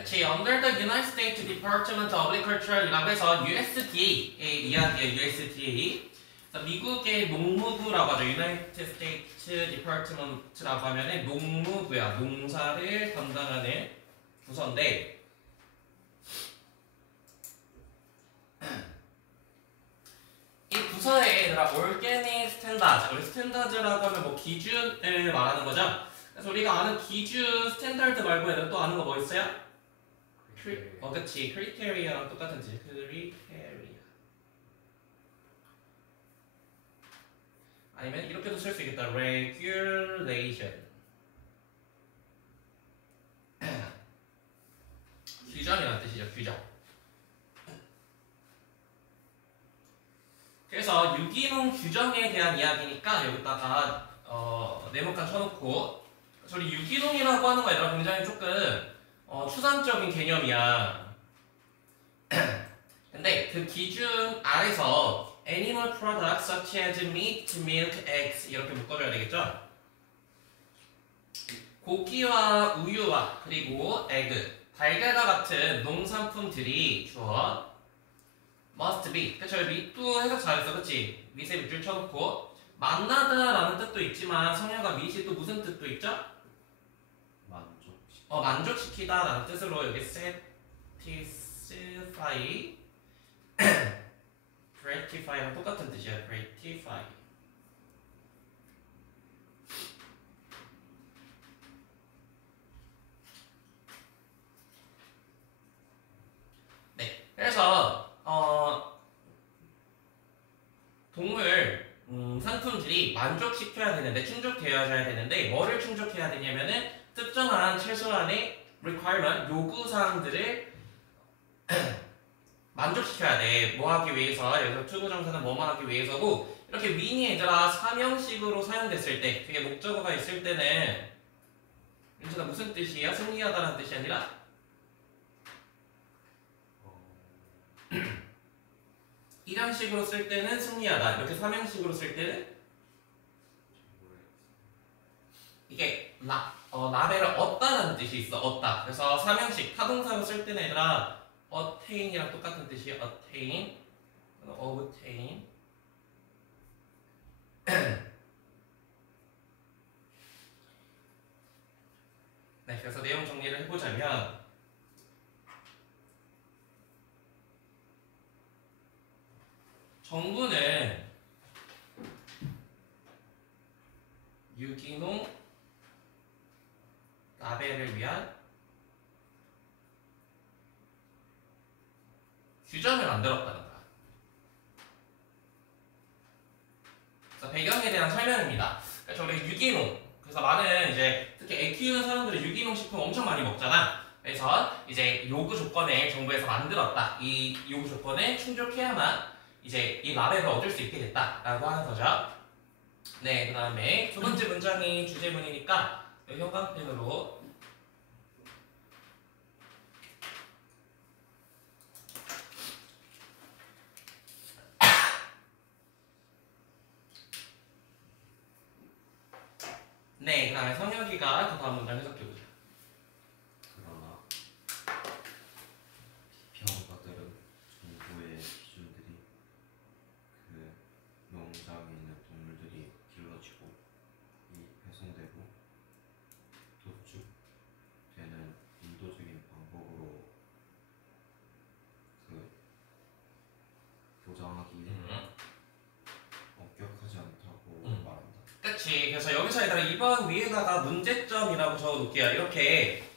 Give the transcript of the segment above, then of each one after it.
그치. Under the United States Department of Agriculture이라고 해서 USDA의 이야기예요. USDA. 미국의 농무부라고 하죠. United States Department라고 하면은 농무부야. 농사를 담당하는 부서인데 이 부서에 얘들아 organic standards, 우리 스탠다드라고 하면 뭐 기준을 말하는 거죠. 그래서 우리가 아는 기준 스탠다드 말고 얘들아 또 아는 거 뭐 있어요? 그치. criteria랑 똑같은 지 criteria. 아니면 이렇게도 쓸 수 있겠다. regulation. 규정이라는 뜻이죠. 규정. 그래서 유기농 규정에 대한 이야기니까 여기다가 네모칸 쳐놓고 저희 유기농이라고 하는 거 얘들아 굉장히 조금 추상적인 개념이야. 근데 그 기준 아래서 animal products such as meat, milk, eggs 이렇게 묶어줘야 되겠죠? 고기와 우유와 그리고 에그, 달걀과 같은 농산품들이 주어 must be. 그쵸? meat도 해석 잘했어. 그치? 밑에 밑줄 쳐놓고 만나다라는 뜻도 있지만 성녀가 밑이 또 무슨 뜻도 있죠? 만족시키다 라는 뜻으로 여기 satisfy gratify랑 똑같은 뜻이야. gratify. 네, 그래서 동물 상품들이 만족시켜야 되는데 충족되어야 되는데 뭐를 충족해야 되냐면은 특정한 최소한의 requirement 요구사항들을 만족시켜야 돼. 뭐 하기 위해서 여기서 투구정사는 뭐뭐 하기 위해서고 이렇게 mean이 얘들아 사명식으로 사용됐을 때 그게 목적어가 있을 때는 윤준아 무슨 뜻이야? 승리하다라는 뜻이 아니라 이런 식으로 쓸 때는 승리하다. 이렇게 사명식으로 쓸 때는 이게 라벨을 얻다라는 뜻이 있어. 얻다. 그래서 사명식 타동사로 쓸 때는 얘들아 attain이랑 똑같은 뜻이에요. attain, obtain. 네, 그래서 내용 정리를 해보자면 정부는 유기농 라벨을 위한 규정을 만들었다는 거야. 그래서 배경에 대한 설명입니다. 그래서 우리 유기농, 그래서 많은 이제 특히 애 키우는 사람들이 유기농 식품 엄청 많이 먹잖아. 그래서 이제 요구 조건을 정부에서 만들었다. 이 요구 조건을 충족해야만 이제 이 라벨을 얻을 수 있게 됐다라고 하는 거죠. 네, 그 다음에 두 번째 문장이 주제문이니까 형광펜으로 네, 그 다음에 성혁이가 그 다음 문장 해석해보자. 그러나 비평가들은 정부의 기준들이 그 농장에 있는 동물들이 길러지고 배송되고 도축되는 인도적인 방법으로 그 보장하기 엄격하지 않다고 말한다. 그치. 그래서 여기서 얘들아 이번 위에다가 문제점이라고 적어놓을게요. 이렇게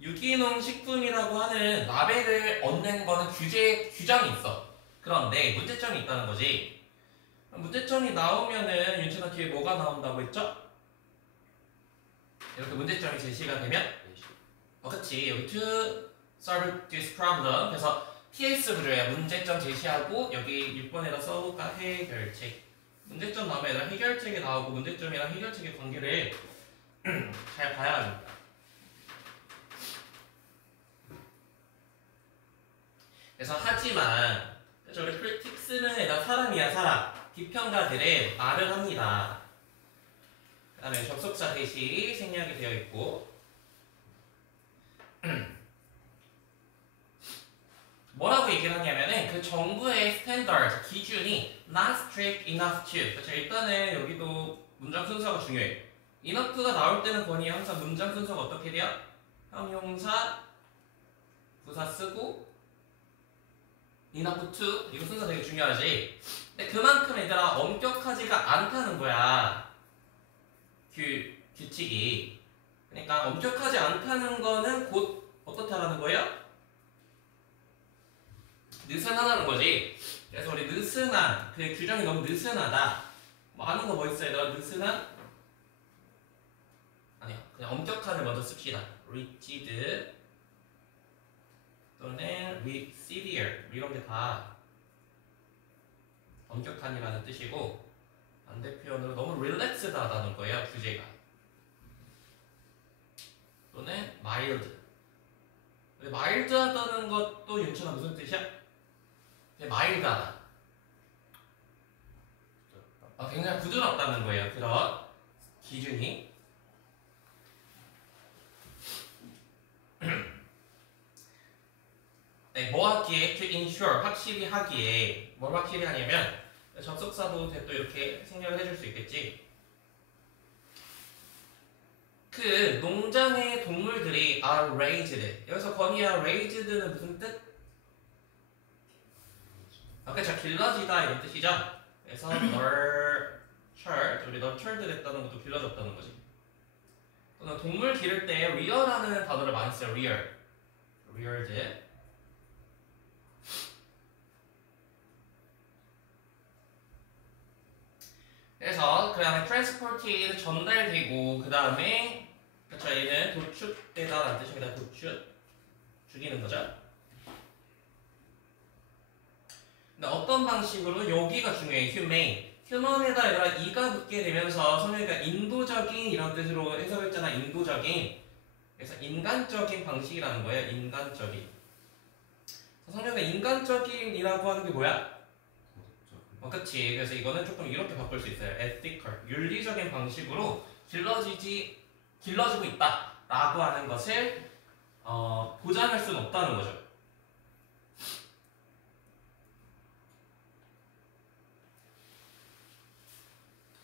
유기농 식품이라고 하는 라벨을 얻는 거는 규정이 있어. 그런데 문제점이 있다는 거지. 문제점이 나오면은 윤채가 뒤에 뭐가 나온다고 했죠? 이렇게 문제점이 제시가 되면 그치. 여기 to solve this problem. 그래서 TS 구조야. 문제점 제시하고 여기 6번에다 써볼까? 해결책. 문제점 나오면 얘들아 해결책이 나오고 문제점이랑 해결책의 관계를 잘 봐야 합니다. 그래서 하지만 우리 크리틱스는 얘들아 사람이야 사람. 비평가들의 말을 합니다. 그 다음에 접속사 대시 생략이 되어 있고 얘기를 하냐면은 그 정부의 스탠더드 기준이 not strict enough to. 그렇죠. 일단은 여기도 문장 순서가 중요해요. enough가 나올 때는 권이 항상 문장 순서가 어떻게 돼요? 형용사 부사 쓰고 enough to 이거 순서 되게 중요하지. 근데 그만큼 얘들아 엄격하지가 않다는 거야. 규칙이. 그러니까 엄격하지 않다는 거는 곧 어떻다라는 거예요? 느슨하다는 거지. 그래서 우리 느슨한 그 규정이 너무 느슨하다. 뭐 하는 거 뭐 있어요? 얘들아 느슨한? 아니요. 그냥 엄격한을 먼저 씁시다. rigid 또는 severe 이런 게 다 엄격한이라는 뜻이고 반대표현으로 너무 relaxed하다는 거예요. 규제가. 또는 mild. 근데 mild하다는 것도 윤천아 무슨 뜻이야? mild하다. 굉장히 부드럽다는 거예요. 그런 기준이. 네, 뭐 하기에 to ensure 확실히 하기에 뭘 확실히 하냐면 접속사도 또 이렇게 생략을 해줄 수 있겠지. 그 농장의 동물들이 are raised. 여기서 건이야 raised는 무슨 뜻? 그쵸. 길러지다 이런 뜻이죠. 그래서 nurtured 우리 nurtured 됐다는 것도 길러졌다는 거지. 또는 동물 기를 때 rear라는 단어를 많이 써요. reared. 그래서 그 다음에 transported 전달되고 그 다음에 그쵸 얘는 도축되다라는 뜻입니다. 도축 죽이는 거죠. 근데 어떤 방식으로 여기가 중요해. humane human에다 얘들아 이가 붙게 되면서 성현이가 인도적인 이런 뜻으로 해석했잖아. 인도적인. 그래서 인간적인 방식이라는 거예요. 인간적인. 성현이가 인간적인이라고 하는 게 뭐야? 그치. 그래서 이거는 조금 이렇게 바꿀 수 있어요. ethical, 윤리적인 방식으로 길러지고 있다라고 하는 것을 보장할 수는 없다는 거죠.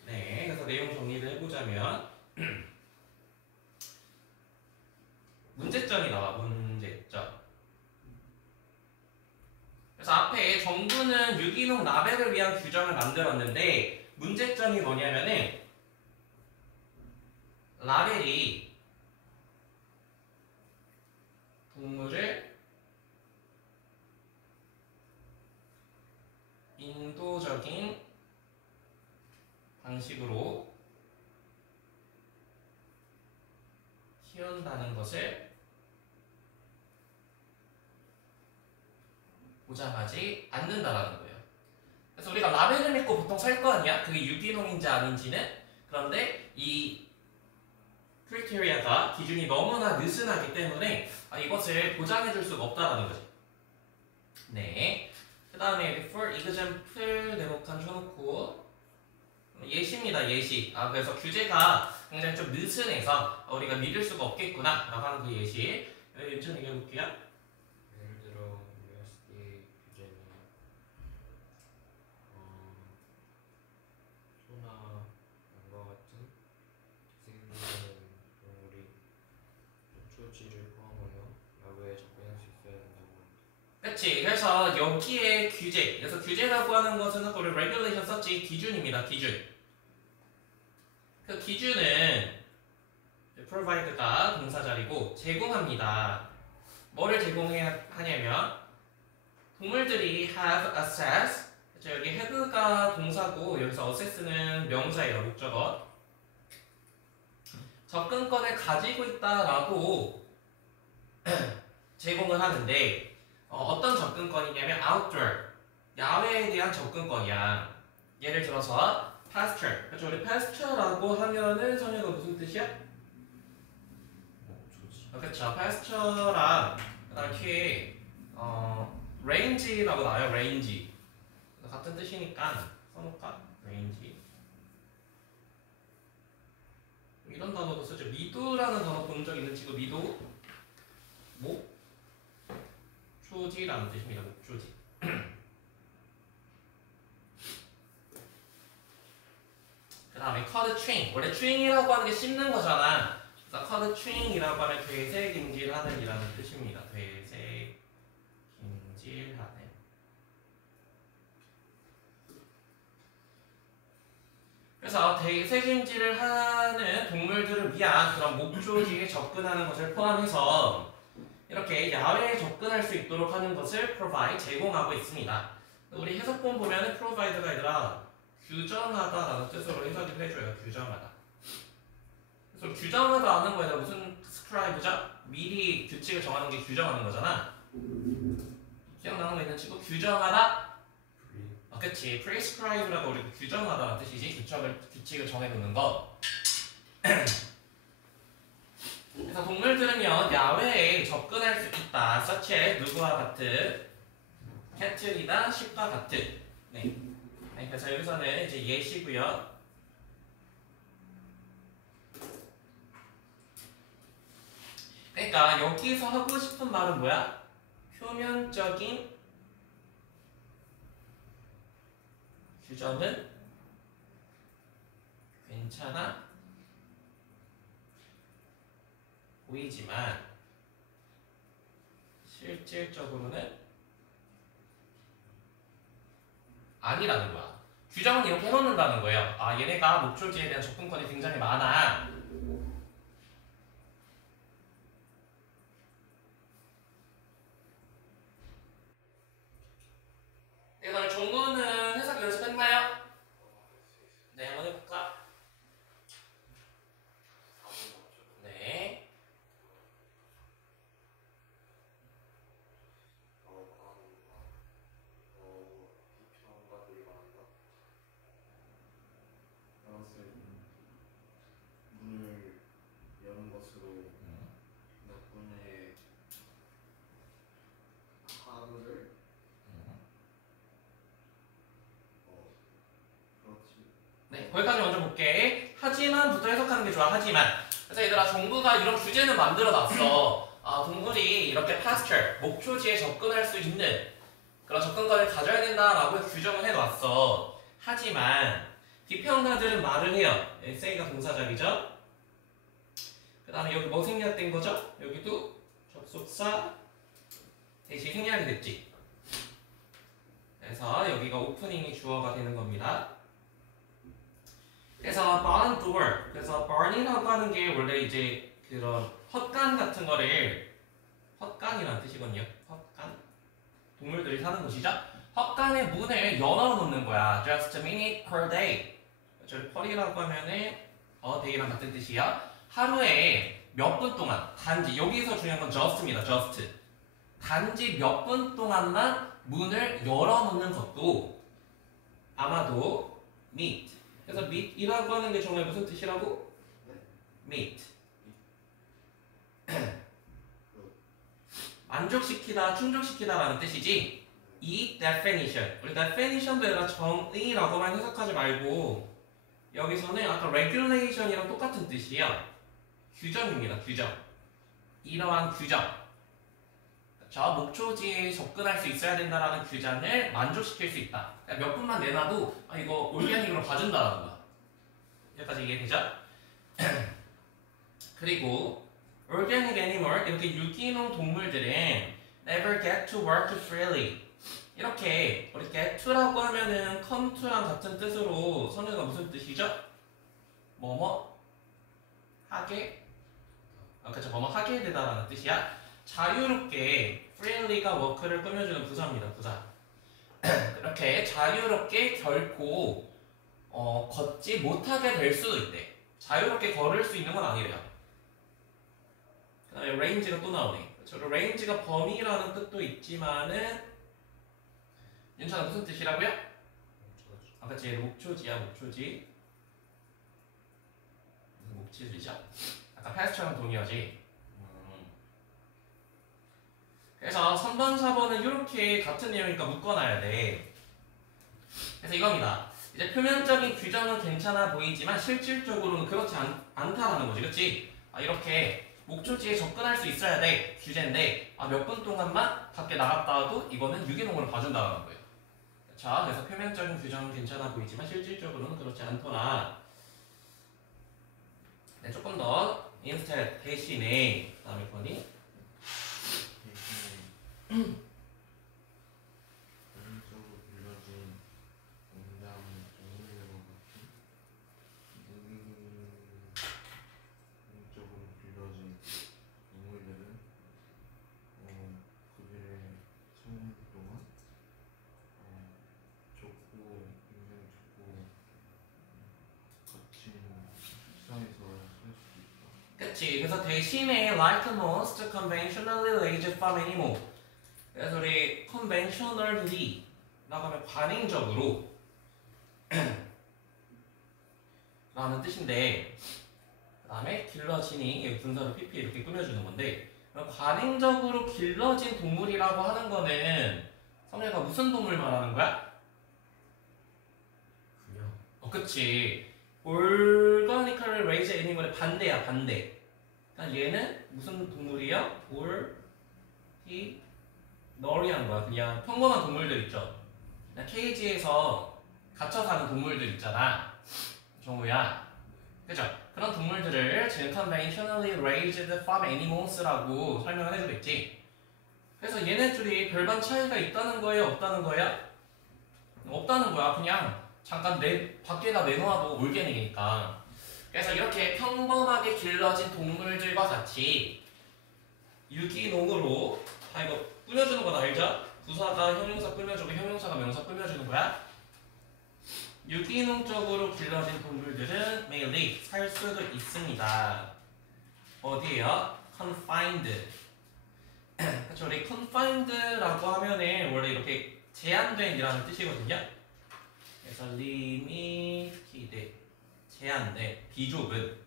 네, 그래서 내용 정리를 해보자면 문제점이 나와. 문제점. 그래서 앞에 정부는 유기농 라벨을 위한 규정을 만들었는데 문제점이 뭐냐면은 라벨이 동물을 인도적인 방식으로 키운다는 것을 보장하지 않는다라는 거예요. 그래서 우리가 라벨을 믿고 보통 살 거 아니야? 그게 유기농인지 아닌지는. 그런데 이 크리테리아가 기준이 너무나 느슨하기 때문에 이것을 보장해줄 수가 없다라는 거지. 네. 그 다음에 before example 네모칸 쳐놓고 예시입니다. 예시. 그래서 규제가 굉장히 좀 느슨해서 우리가 믿을 수가 없겠구나 라고 하는 그 예시. 윤천 얘기해볼게요. 예를 들어 USDA 규제는 소나 양과 같은 기생하는 동물이 초지를 포함하여 야구에 접근할 수 있어야 된다고 합니다. 그치. 그래서 여기에 규제. 그래서 규제라고 하는 것은 우리 regulation 썼지. 기준입니다. 기준. 그 기준은 provide가 동사자리고 제공합니다. 뭐를 제공하냐면 동물들이 have access. 그쵸, 여기 have가 동사고 여기서 access는 명사예요. 목적어. 접근권을 가지고 있다라고 제공을 하는데 어떤 접근권이냐면 outdoor 야외에 대한 접근권이야. 예를 들어서 pasture. 그렇죠. 우리 pasture라고 하면은 선생가 무슨 뜻이야? 조지. 그렇죠. pasture랑 그다음 뒤에 range라고 나와요. range. 같은 뜻이니까 써놓을까? range. 이런 단어도 쓰죠. 미도라는 단어 본 적 있는 친구 미도? 목? 초지 목조지라는 뜻입니다. 목조지. 그 다음에 cut string. 원래 string이라고 하는 게 씹는 거잖아. 그래서 cut string이라고 하면 되새김질하는 이라는 뜻입니다. 되새김질하는. 그래서 되새김질을 하는 동물들을 위한 그런 목조지에 접근하는 것을 포함해서 이렇게 야외에 접근할 수 있도록 하는 것을 provide, 제공하고 있습니다. 우리 해석본 보면은 provide가 아니라 규정하다라는 뜻으로 해석을 해줘요. 규정하다. 그래서 규정하다라는 거에 대한 무슨 스크라이브죠? 미리 규칙을 정하는 게 규정하는 거잖아. 기억나는 거 있는 친구? 규정하다? 그치. prescribe라고 우리 규정하다라는 뜻이지. 규칙을 정해두는 거. 그래서 동물들은요 야외에 접근할 수 있다. such as 누구와 같은? cat이나 sheep과 같은. 네. 그래서 여기서는 이제 예시고요. 그러니까 여기서 하고 싶은 말은 뭐야? 표면적인 규정은 괜찮아 보이지만 실질적으로는 아니라는 거야. 규정은 이렇게 해놓는다는 거예요. 아, 얘네가 목조지에 대한 접근권이 굉장히 많아. 이번에 종구는 해석 연습했나요? 네, 한번 해볼까? 네. 문을 여는 것으로 몇 분의 하루를 그렇지. 네, 거기까지 먼저 볼게. 하지만부터 해석하는 게 좋아. 하지만. 그래서 얘들아, 정부가 이런 규제는 만들어놨어. 아, 동물이 이렇게 pasture, 목초지에 접근할 수 있는 그런 접근권을 가져야 된다라고 규정을 해놨어. 하지만 비평가들은 말을 해요. say가 동사적이죠. 그 다음에 여기 뭐 생략된 거죠? 여기도 접속사 대신 생략이 됐지. 그래서 여기가 오프닝이 주어가 되는 겁니다. 그래서 barn door, 그래서 barn이라고 하는 게 원래 이제 그런 헛간 같은 거를, 헛간이라는 뜻이거든요. 헛간, 동물들이 사는 곳이죠. 헛간의 문을 열어놓는 거야. Just a minute per day. 저를 per이라고 하면은 day랑 같은 뜻이야. 하루에 몇 분 동안, 단지, 여기서 중요한 건 just입니다. just. 단지 몇 분 동안만 문을 열어놓는 것도 아마도 meet. 그래서 meet이라고 하는 게 정말 무슨 뜻이라고? meet. 만족시키다, 충족시키다라는 뜻이지. 이 definition. 우리 definition도 아니라 정의라고만 해석하지 말고 여기서는 아까 regulation이랑 똑같은 뜻이에요. 규정입니다. 규정. 이러한 규정. 저 목초지에 접근할 수 있어야 된다라는 규정을 만족시킬 수 있다. 그러니까 몇 분만 내놔도 이거 올게닉으로 봐준다라는 거야. 여기까지 이해되죠? 그리고 organic animal, 이렇게 유기농 동물들은 never get to work freely. 이렇게 우리 get to라고 하면은 come to랑 같은 뜻으로 선우가 무슨 뜻이죠? 뭐뭐 하게, 그쵸, 뭐뭐 하게 되다라는 뜻이야. 자유롭게 freely가 work를 꾸며주는 부사입니다. 부사. 이렇게 자유롭게 결코 걷지 못하게 될 수도 있대. 자유롭게 걸을 수 있는 건 아니래요. 그 다음에 range가 또 나오네. 그렇죠? range가 범위라는 뜻도 있지만은 윤찬아 무슨 뜻이라고요? 아까 제 목초지야. 목초지. 무슨 목초지죠? 아까 pasture랑 동의어지. 그래서 3번, 4번은 이렇게 같은 내용이니까 묶어놔야 돼. 그래서 이겁니다. 이제 표면적인 규정은 괜찮아 보이지만 실질적으로는 그렇지 않다라는 거지. 그치? 이렇게 목초지에 접근할 수 있어야 돼 규제인데 몇 분 동안만 밖에 나갔다 와도 이거는 유기농으로 봐준다는 거예요. 자, 그래서 표면적인 규정은 괜찮아 보이지만 실질적으로는 그렇지 않더라. 네, 조금 더 instead 대신에 다음에 보니 대신에 오른쪽으로 길러진 공장 동물들과 같이 오른쪽으로 길러진 동물들은 그들의 생일 동안 좁고 굉장히 좁고 거친 식사에서 살 수 있다. 그치. 그래서 대신에 like most conventionally raised farm animal. 그래서 우리 conventionally 라고 하면 관행적으로 라는 뜻인데 그 다음에 길러진이 분사로 pp 이렇게 꾸며주는 건데 관행적으로 길러진 동물이라고 하는 거는 성혜가 무슨 동물 말하는 거야? 그냥 그치. organically raised animal의 반대야 반대. 그러니까 얘는 무슨 동물이야? ordinary 거야. 그냥 평범한 동물들 있죠. 그냥 케이지에서 갇혀 사는 동물들 있잖아. 정우야. 그죠? 그런 동물들을 지금 conventionally raised farm animals라고 설명을 해주고 있지. 그래서 얘네들이 별반 차이가 있다는 거예요? 없다는 거야? 없다는 거야. 그냥 잠깐 밖에다 내놓아도 올게닉이니까. 그래서 이렇게 평범하게 길러진 동물들과 같이 유기농으로 이거 꾸며주는 건 알죠? 부사가 형용사 꾸며주고 형용사가 명사 꾸며주는 거야. 유기농적으로 길러진 동물들은 may live, 살 수도 있습니다. 어디에요? confined. 그쵸, 우리 confined라고 하면은 원래 이렇게 제한된이라는 뜻이거든요. 그래서 limited, 제한된, 비좁은.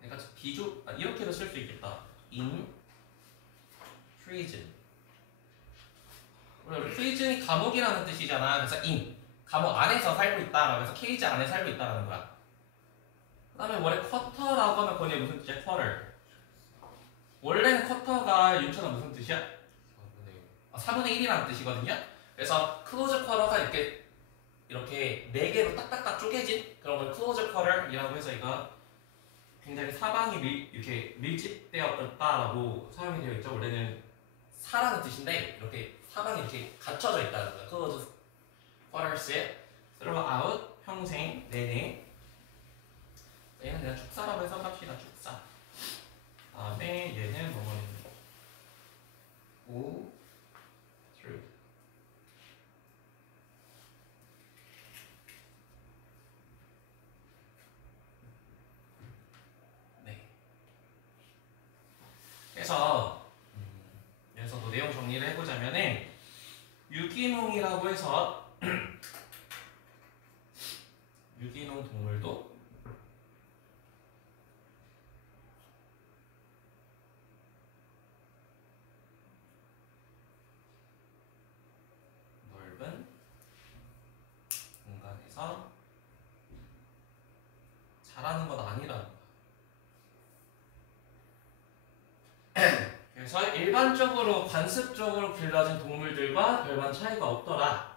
그러니까 비좁, 이렇게도 쓸 수 있겠다. in prison. 원래 prison이 감옥이라는 뜻이잖아. 그래서 in, 감옥 안에서 살고 있다라고 해서 케이지 안에 살고 있다라는 거야. 그 다음에 원래 쿼터라고 하면 거기에 무슨 뜻이야? quarter. 원래는 쿼터가 윤천아 무슨 뜻이야? 4분의 1이라는 뜻이거든요. 그래서 close quarter가 이렇게 4개로 딱딱딱 쪼개진 그런 걸 close quarter이라고 해서 이거 굉장히 사방이 이렇게 밀집되었다라고 사용이 되어 있죠. 원래는 사라는 뜻인데 이렇게 사방이 이렇게 갇혀져 있다는 거예요. close quarters에 throughout 평생 내내. 얘는 그냥 축사라고 해서 합시다. 축사. 다음에 얘는 뭐뭐는 go through. 네. 그래서 여기서도 내용 정리를 해보자면은 유기농이라고 해서 유기농 동물도 넓은 공간에서 자라는 건 아니라는 거야. 그래서 일반적으로 관습적으로 길러진 동물들과 별반 차이가 없더라.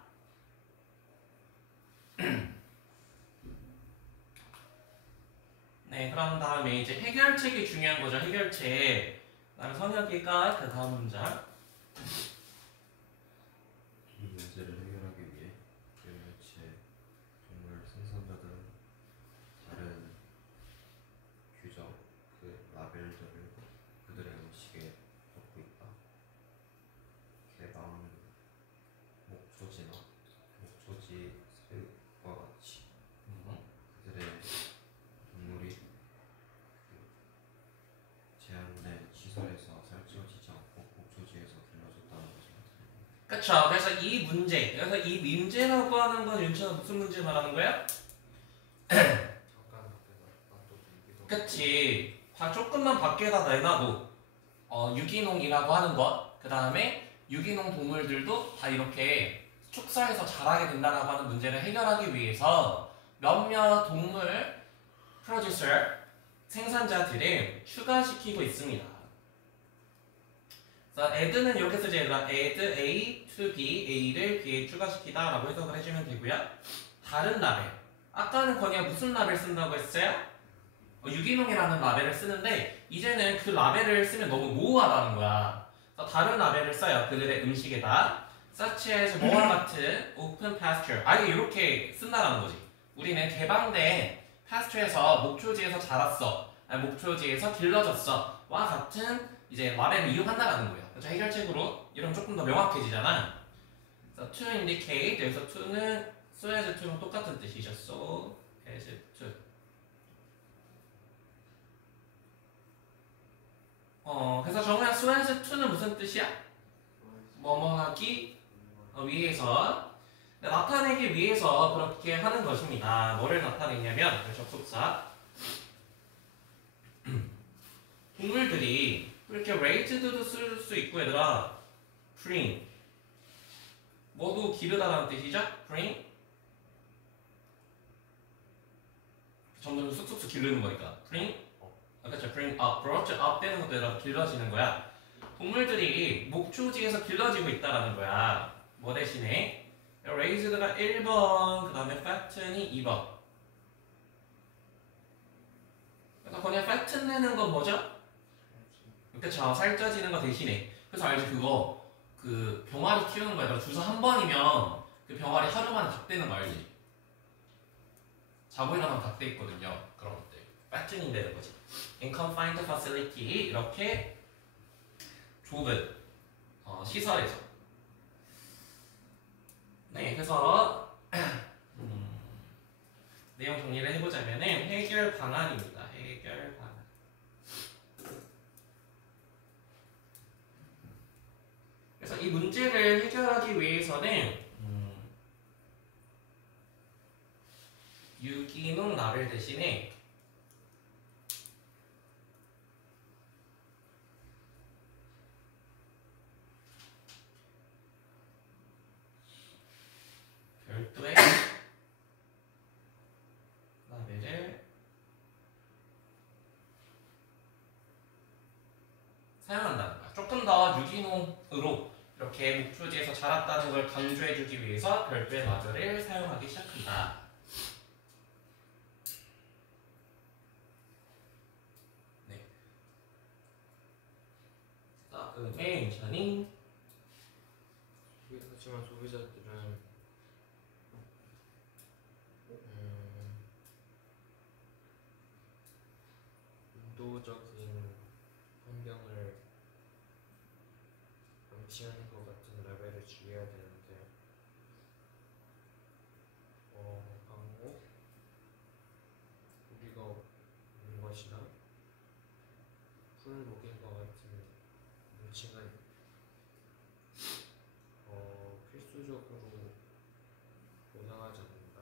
네, 그럼 다음에 이제 해결책이 중요한 거죠. 해결책. 그다음에 선혁이가 그 다음 문장. 이 문제를 해결하기 위해 몇몇의 동물 생산자들은 다른 규정, 라벨들을 그들의 음식에 넣고 있다. 개방 목초지나 목초지 사육과 같이 그들의 동물이 제한된 시설에서 살찌워지지 않고 목초지에서 길러졌다는 것입니다. 그쵸. 그래서 이 문제. 그래서 이 문제라고 하는 건 윤천아 무슨 문제 말하는 거야? 잠깐 놔둬도 그치. 조금만 밖에다 내놔도 유기농이라고 하는 것. 그 다음에 유기농 동물들도 다 이렇게 축사에서 자라게 된다라고 하는 문제를 해결하기 위해서 몇몇 동물 프로듀서 생산자들을 추가시키고 있습니다. 그래서 add는 이렇게 쓰지 얘들아. add A to B, A를 B에 추가시키다 라고 해석을 해주면 되고요. 다른 라벨. 아까는 거기가 무슨 라벨 쓴다고 했어요? 유기농이라는 라벨을 쓰는데 이제는 그 라벨을 쓰면 너무 모호하다는 거야. 그래서 다른 라벨을 써요. 그들의 음식에다. such as 뭐와 같은 open pasture. 아예 이렇게 쓴다라는 거지. 우리는 개방된 pasture에서 목초지에서 자랐어. 아니, 목초지에서 길러졌어. 와 같은 이제 라벨을 이용한다라는 거예요. 그래서 해결책으로 이러면 조금 더 명확해지잖아. 그래서 to indicate 여기서 to는 so as to랑 똑같은 뜻이죠. so as to. 그래서 정우야 so as to는 무슨 뜻이야? 뭐뭐 하기 위해서 나타내기 위해서 그렇게 하는 것입니다. 뭐를 나타내냐면 접속사 동물들이 이렇게 raised도 쓸 수 있고 얘들아 bring 뭐도 기르다라는 뜻이죠? bring 점점 쑥쑥쑥 기르는 거니까 bring 그렇죠. bring up, brought up 되는 것도 얘들아 길러지는 거야. 동물들이 목초지에서 길러지고 있다라는 거야. 뭐 대신에 raised가 1번 그 다음에 fatten이 2번. 그래서 거기에 fatten 내는 건 뭐죠? 그쵸. 살쪄지는 거 대신에. 그래서 알지 그거 그 병아리 키우는 거야. 주사 한 번이면 그 병아리 하루 만에 닭되는 거 알지? 자고 일어나면 닭돼 있거든요. 그런 것들 fattening 되는 거지. in confined facility 이렇게 좁은 시설에서. 네, 그래서 내용 정리를 해보자면은 해결 방안입니다. 해결 방안. 그래서 이 문제를 해결하기 위해서는 유기농 라벨 대신에 별도의 라벨을 사용한다는 거야. 조금 더 유기농으로 이렇게 목초지에서 자랐다는 걸 강조해주기 위해서 별도의 라벨을 사용하기 시작한다. 네. 다음에 인천이 하지만 소비자들은 인도적인 환경을 암시하는 것 같은 라벨을 주의해야 되는데 강호 우리가 있는 것이나 풀목인과 같은 명칭은 필수적으로 보장하지 않는다.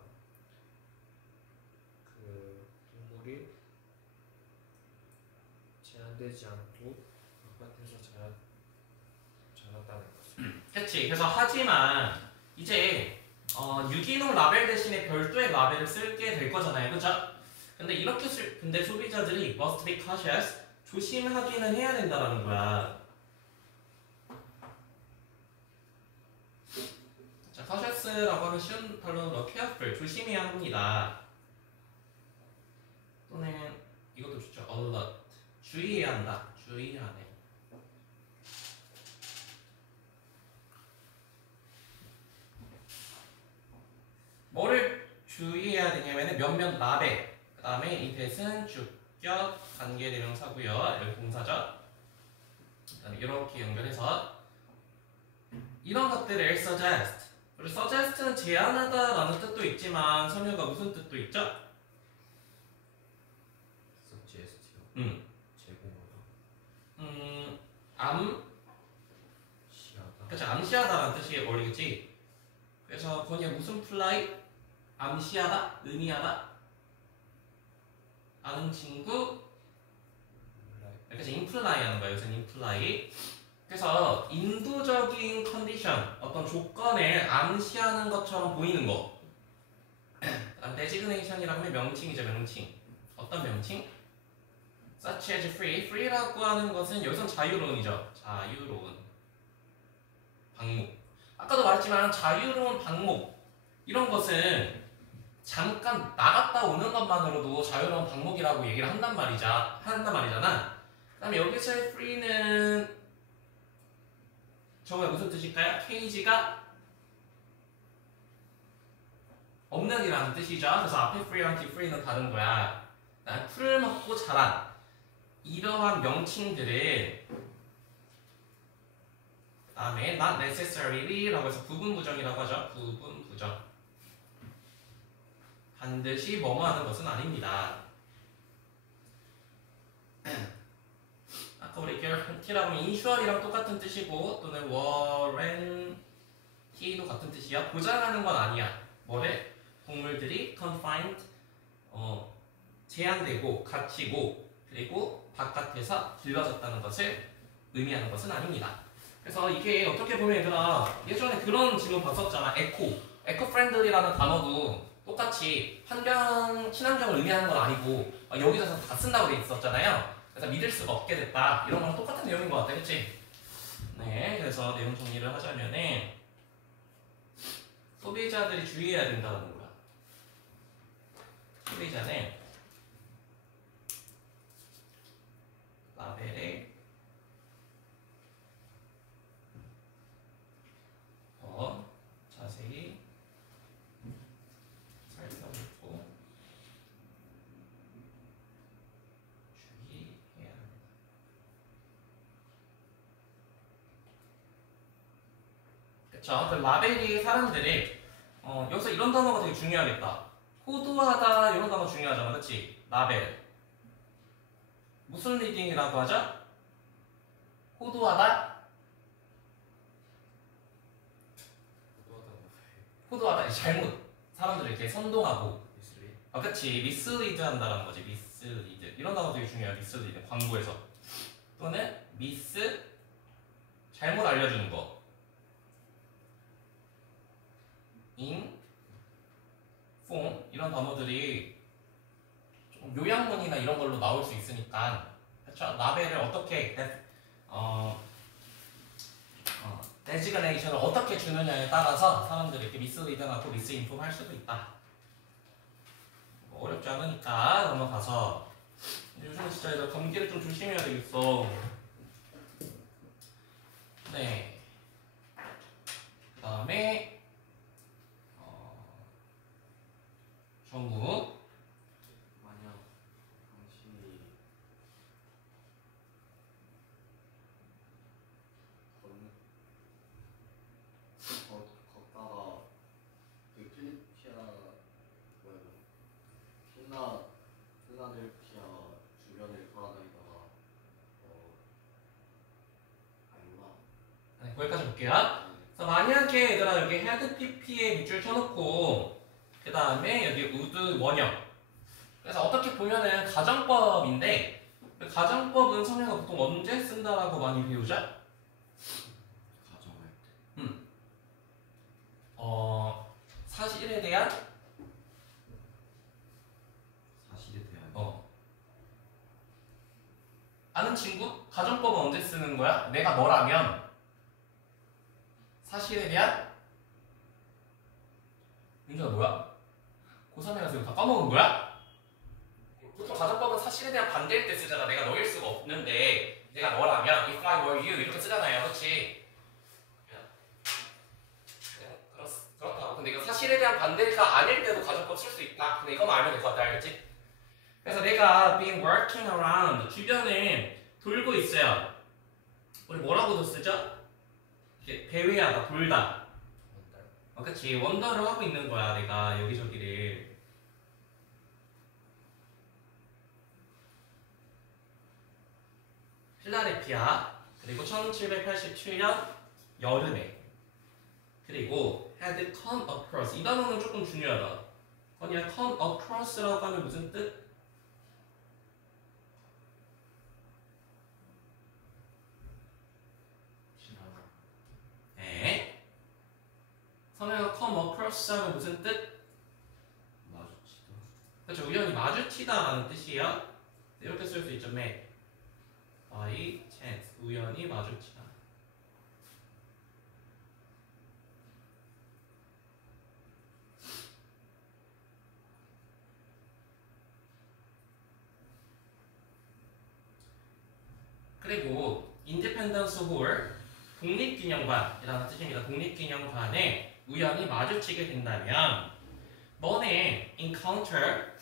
그 동물이 제한되지 않고 바깥에서 자랐다는 것을. 그치. 그래서 하지만 이제 유기농 라벨 대신에 별도의 라벨을 쓰게 될 거잖아요. 그쵸? 근데 이렇게 근데 소비자들이 must be cautious 조심하기는 해야 된다라는 거야. 자, cautious라고 하면 쉬운 단어로 careful 조심해야 합니다. 또는 이것도 좋죠. alert 주의해야 한다. 주의하네. 뭐를 주의해야 되냐면은 몇몇 라벨 그 다음에 이 대은 주격 관계대명사고요. 여기 동사죠. 그다음에 이렇게 연결해서 이런 것들을 suggest 그리고 suggest는 제안하다 라는 뜻도 있지만 선유가 무슨 뜻도 있죠? suggest요. 제공하다. 시하다. 그쵸. 암시하다라는 뜻이 어울리겠지. 그래서 거기에 무슨 플라이? 암시하다? 의미하다? 아는 친구? 그래서 임플라이 하는 거예요. 여기서 임플라이. 그래서 인도적인 컨디션, 어떤 조건을 암시하는 것처럼 보이는 거. 데지그네이션이라고 하면 명칭이죠. 명칭. 어떤 명칭? such as free. free라고 하는 것은 여기선 자유로운이죠. 자유로운 방목. 아까도 말했지만 자유로운 방목 이런 것은 잠깐 나갔다 오는 것만으로도 자유로운 방목이라고 얘기를 한단 말이잖아. 그다음에 여기서의 free는 저거가 무슨 뜻일까요? 케이지가 없는 이라는 뜻이죠. 그래서 앞에 free랑 뒤free는 다른 거야. 풀 먹고 자란 이러한 명칭들을 다음에 not necessarily 라고 해서 부분부정이라고 하죠. 부분부정. 반드시 뭐뭐 하는 것은 아닙니다. 아까 우리 guarantee라고 하면 insure이랑 똑같은 뜻이고 또는 warranty도 같은 뜻이야. 보장하는 건 아니야. 뭐래? 동물들이 confined 제한되고 갇히고 그리고 바깥에서 길러졌다는 것을 의미하는 것은 아닙니다. 그래서 이게 어떻게 보면 얘들아 예전에 그런 질문 봤었잖아. 에코 프렌들리라는 단어도 똑같이 친환경을 의미하는 건 아니고 여기저기서 다 쓴다고 돼 있었잖아요. 그래서 믿을 수가 없게 됐다. 이런 거랑 똑같은 내용인 것 같아. 그치? 네, 그래서 내용 정리를 하자면은 소비자들이 주의해야 된다는 거야. 소비자는 라벨에 더 자세히 살펴보고 주의해야 합니다. 그쵸? 그 라벨이 사람들이 여기서 이런 단어가 되게 중요하겠다. 호도하다 이런 단어 중요하잖아. 그치? 라벨 무슨 리딩이라고 하죠? 호도하다? 호도하다 잘못 사람들을 이렇게 선동하고 그치 미스리드 한다는 거지. 미스리드 이런 단어 되게 중요해요. 미스리드 광고에서 또는 미스 잘못 알려주는 거 inform 이런 단어들이 좀 요약문이나 이런 걸로 나올 수 있으니까 그쵸? 라벨을 어떻게 데지그네이션을 어떻게 주느냐에 따라서 사람들이 이렇게 미스리딩하고 미스인폼 할 수도 있다. 어렵지 않으니까 넘어가서 요즘 진짜 얘들 감기를 좀 조심해야 되겠어. 네. 그 다음에 정우 만약 당신이 걷다가 그 필라델피아 주변을 돌아다니다가 아니구나. 네, 거기까지 볼게요. 그래서 만약에 얘들아 여기 헤드 PP에 밑줄 쳐놓고 그 다음에 여기 우드 원형 그래서 어떻게 보면은 가정법인데 그 가정법은 선생님가 보통 언제 쓴다라고 많이 배우죠? 가정할 때. 사실에 대한 사실에 대한. 아는 친구? 가정법은 언제 쓰는 거야? 내가 너라면 사실에 대한 윤주가 뭐야? 고3에 가서 이거 다 까먹은 거야? 보통 가정법은 사실에 대한 반대일 때 쓰잖아. 내가 너일 수가 없는데 내가 너라면 if I were you 이렇게 쓰잖아요. 그렇지? 그렇다고. 근데 이거 사실에 대한 반대가 아닐 때도 가정법 쓸 수 있다. 근데 이거만 알면 될 것 같아. 알겠지? 그래서 내가 been working around 주변을 돌고 있어요. 우리 뭐라고도 쓰죠? 이렇게 배회하다, 돌다. 그치? 원더를 하고 있는 거야. 내가 여기저기를. 필라델피아 그리고 1787년 여름에 그리고 had come across 이 단어는 조금 중요하다. 아니야 come across라고 하면 무슨 뜻? 네. 선영아 come across 하면 무슨 뜻? 마주치다. 그렇죠. 우연히 마주치다라는 뜻이에요. 이렇게 쓸 수 있죠. met by chance 우연히 마주치다. 그리고 independence hall 독립기념관이라는 뜻입니다. 독립기념관에 우연히 마주치게 된다면 너네 encounter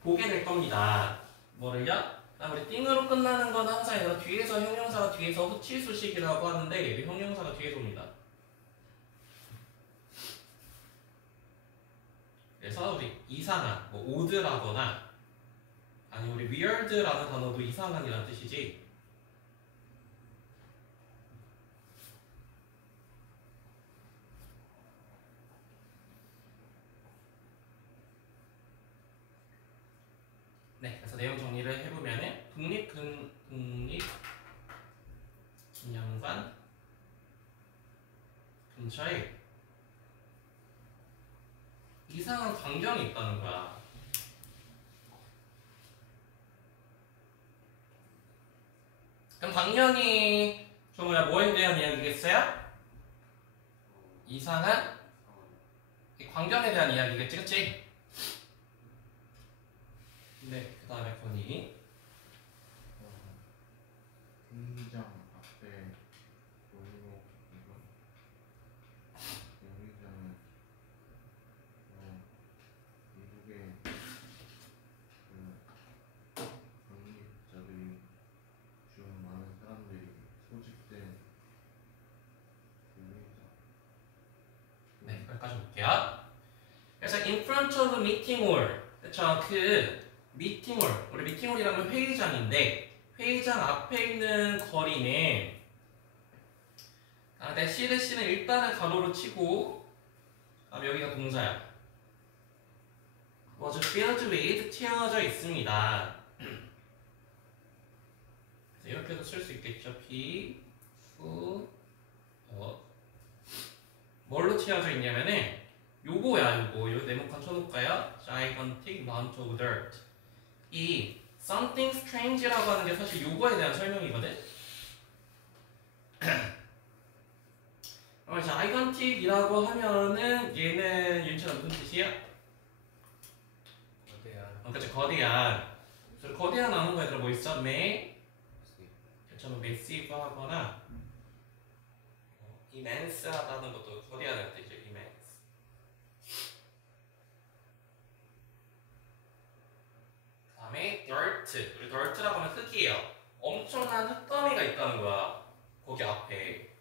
보게 될 겁니다. 뭐를요? 우리 띵으로 끝나는 건 항상 얘들아 뒤에서 형용사가 뒤에서 후치수식이라고 하는데 여기 형용사가 뒤에서 옵니다. 그래서 우리 이상한, 뭐 오드라거나 아니 우리 weird라는 단어도 이상한이라는 뜻이지. 네, 그래서 내용 정리를 해보면은 독립기념관 근처에 이상한 광경이 있다는 거야. 그럼 광경이 뭐에 대한 이야기겠어요? 이상한 이 광경에 대한 이야기겠지, 그치? 네, 그 다음에 건이 경기장 앞에 골목 이거 경기장은 미국의 그 독립자들이 중 많은 사람들이 소집된 경기장. 네, 여기까지 볼게요. 그래서 in front of meeting hall, 그쵸? 그 미팅홀, 우리 미팅홀이라면 회의장인데 회의장 앞에 있는 거리는 대시는 일단은 가로로 치고 그다음에 여기가 동사야. was filled with 채워져 있습니다. 그래서 이렇게도 쓸 수 있겠죠. be full of 뭘로 채워져 있냐면은 요거야. 요거 네모칸 쳐놓을까요? gigantic amount of dirt. 이 something strange라고 하는 게 사실 요거에 대한 설명이거든. gigantic이라고 하면은 얘는 윤철아 무슨 뜻이야? 거대한. 그치, 거대한. 그래서 거대한 나오는 거 얘들아 뭐 있어? 그쵸, 뭐 massive 하거나 immense 하다는 것도 거대한 뜻이죠. immense. 다음에 dirt. 우리 dirt라고 하면 흙이에요. 엄청난 흙더미가 있다는 거야. 거기 앞에.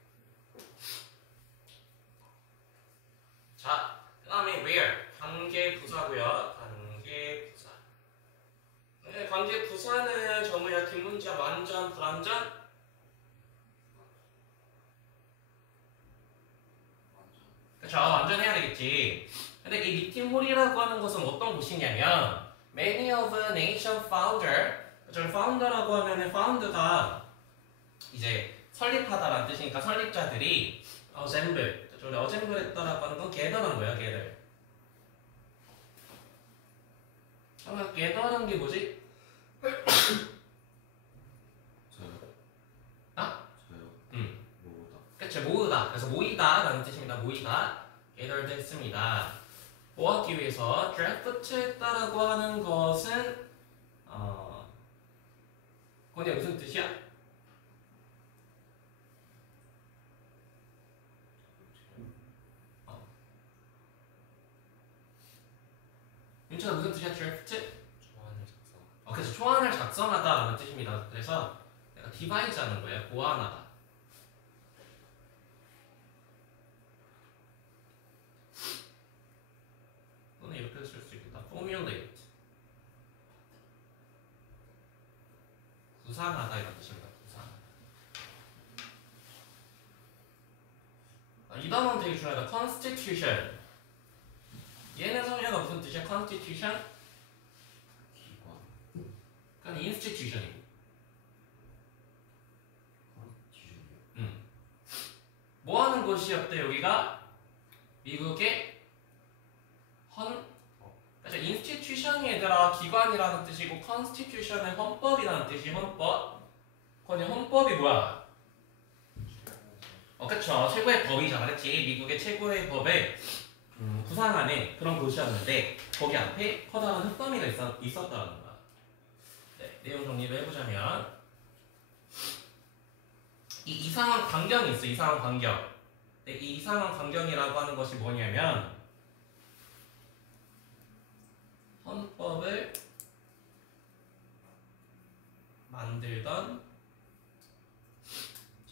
자, 그 다음에 where. 관계부사고요. 관계부사. 네, 관계부사는 뭐야? 뒷문장 완전, 불완전? 그쵸, 완전 해야 되겠지. 근데 이 미팅홀이라고 하는 것은 어떤 곳이냐면 Many of the nation founder, 저기 founder라고 하면은 found가 이제 설립하다라는 뜻이니까 설립자들이 assemble, 저기 assemble 했다라고 하는 건 gather한 거야, gather. 그러면 gather한 게 뭐지? 저요. 아? 저요. 모으다. 그쵸, 모으다. 그래서 모이다라는 뜻입니다. 모이다. gather도 했습니다. 뭐 하기 위해서 draft 했다라고 하는 것은 그게 무슨 뜻이야? 윤철아 무슨 뜻이야? draft? 조안을 작성. 그래서 초안을 작성하다라는 뜻입니다. 그래서 내가 디바이즈 하는 거예요. 보완하다. 또는 이렇게 쓸 수 있겠다. formulate. 구상하다 이런 뜻입니다. 구상하다. 이 단어는 되게 중요하다. constitution. 얘는 성녀가 무슨 뜻이야? constitution? 기관. 그건 institution이고. 기준이요. 뭐 하는 곳이었대 여기가? 미국의 그래서 institution institution이 얘들아 기관이라는 뜻이고 constitution은 헌법이라는 뜻이 헌법. 그건 헌법이 뭐야? 그쵸. 최고의 법이잖아. 그치? 미국의 최고의 법에 구상하는 그런 곳이었는데 거기 앞에 커다란 흙더미가 있었다는 거야. 네, 내용 정리를 해보자면 이 이상한 광경이 있어. 이상한 광경. 네, 이 이상한 광경이라고 하는 것이 뭐냐면 헌법을 만들던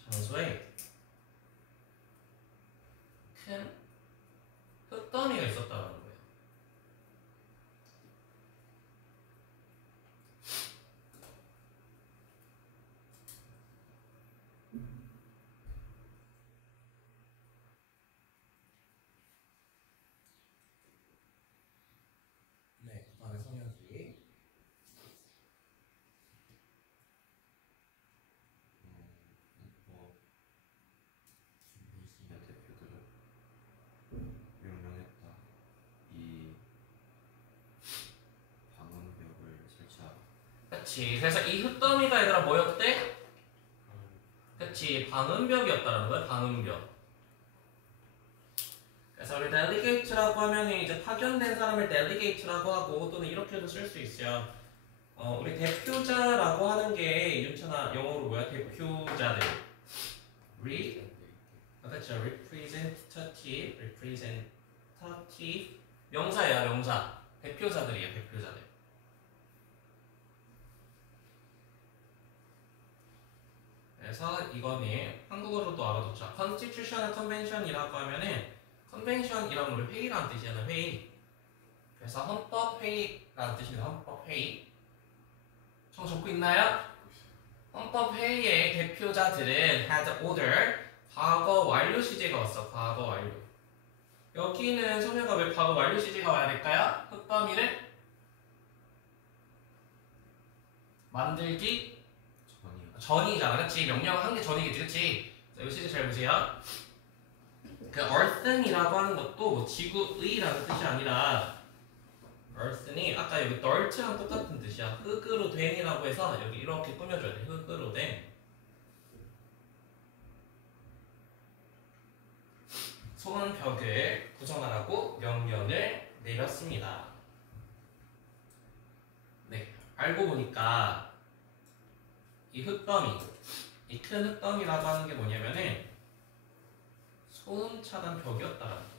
장소에 큰 흙더미가 있었다는 거예요. 네, 그다음에 성현이 뭐 중심의 대표들을 명령했다. 이 방음벽을 설치하라. 그치. 그래서 이 흙더미가 얘들아 뭐였대? 그치. 방음벽이었다는 거야. 방음벽. 그래서 우리 delegate라고 하면 이제 파견된 사람을 delegate라고 하고 또는 이렇게도 쓸 수 있어요. 우리 대표자라고 하는 게 윤찬아 영어로 뭐야? 대표자들. 그렇죠. representative 명사야 명사. 대표자들이야 대표자들. 그래서 이거는 한국어로도 알아두자. constitutional convention이라고 하면은 컨벤션이라는 우리 회의라는 뜻이잖아. 회의. 그래서 헌법 회의라는 뜻입니다. 헌법 회의. 정 적고 있나요? 헌법 회의의 대표자들은 had order 과거 완료 시제가 왔어. 과거 완료. 여기는 소녀가 왜 과거 완료 시제가 와야 될까요? 흙더미를 만들기 전이잖아. 그렇지? 명령한 게 전이겠지. 그렇지? 자, 이 시제 잘 보세요. 그 earthen이라고 하는 것도 뭐 지구의라는 뜻이 아니라 earthen이 아까 여기 dirt랑 똑같은 뜻이야. 흙으로 된이라고 해서 여기 이렇게 꾸며줘야 돼. 흙으로 된. 소음벽을 구성하라고 명령을 내렸습니다. 네, 알고 보니까 이 흙더미, 이 큰 흙더미라고 하는 게 뭐냐면은 소음 차단 벽이었다라는 거야.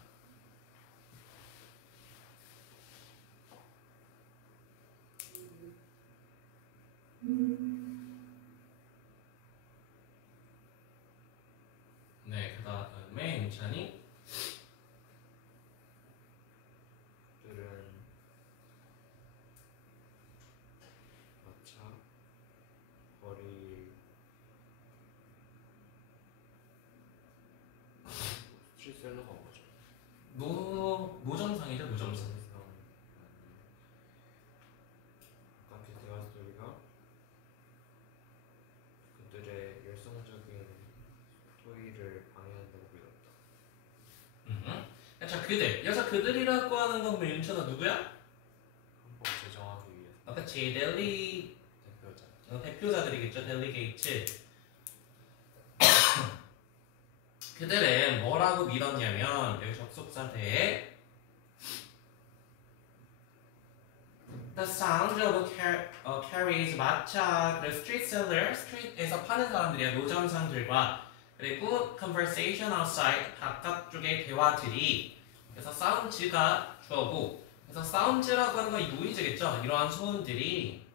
네, 그 다음에 윤찬이 들은 마차 거리 스트릿셀러가 뭐죠? 노점상이죠, 노점상. 아까 그 대화 스토리가 그들의 열성적인 토의를 방해한다고 믿었다. 자, 그들. 여기서 그들이라고 하는 건 그럼 윤찬아 누구야? 헌법 제정하기 위해서 그치, 델리 대표자. 대표자들이겠죠, 델리게이츠. 그들은 뭐라고 믿었냐면 여기 접속사대에 The sound of carries 마차, 그리고 street seller, street에서 파는 사람들이야, 노점상들과 그리고 conversation outside, 바깥쪽의 대화들이 그래서 사운드가 주어고 그래서 사운드라고 하는 건 이 노이즈겠죠. 이러한 소음들이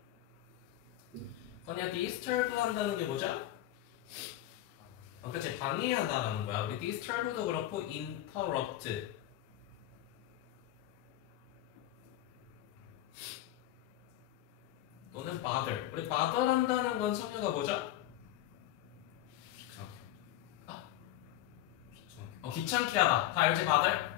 그냥 disturb 한다는 게 뭐죠? 그치, 방해한다라는 거야. 우리 disturb도 그렇고 interrupt 또는 bother. 우리 bother 한다는 건 성녀가 뭐죠? 귀찮게 하다. 다 알지, bother?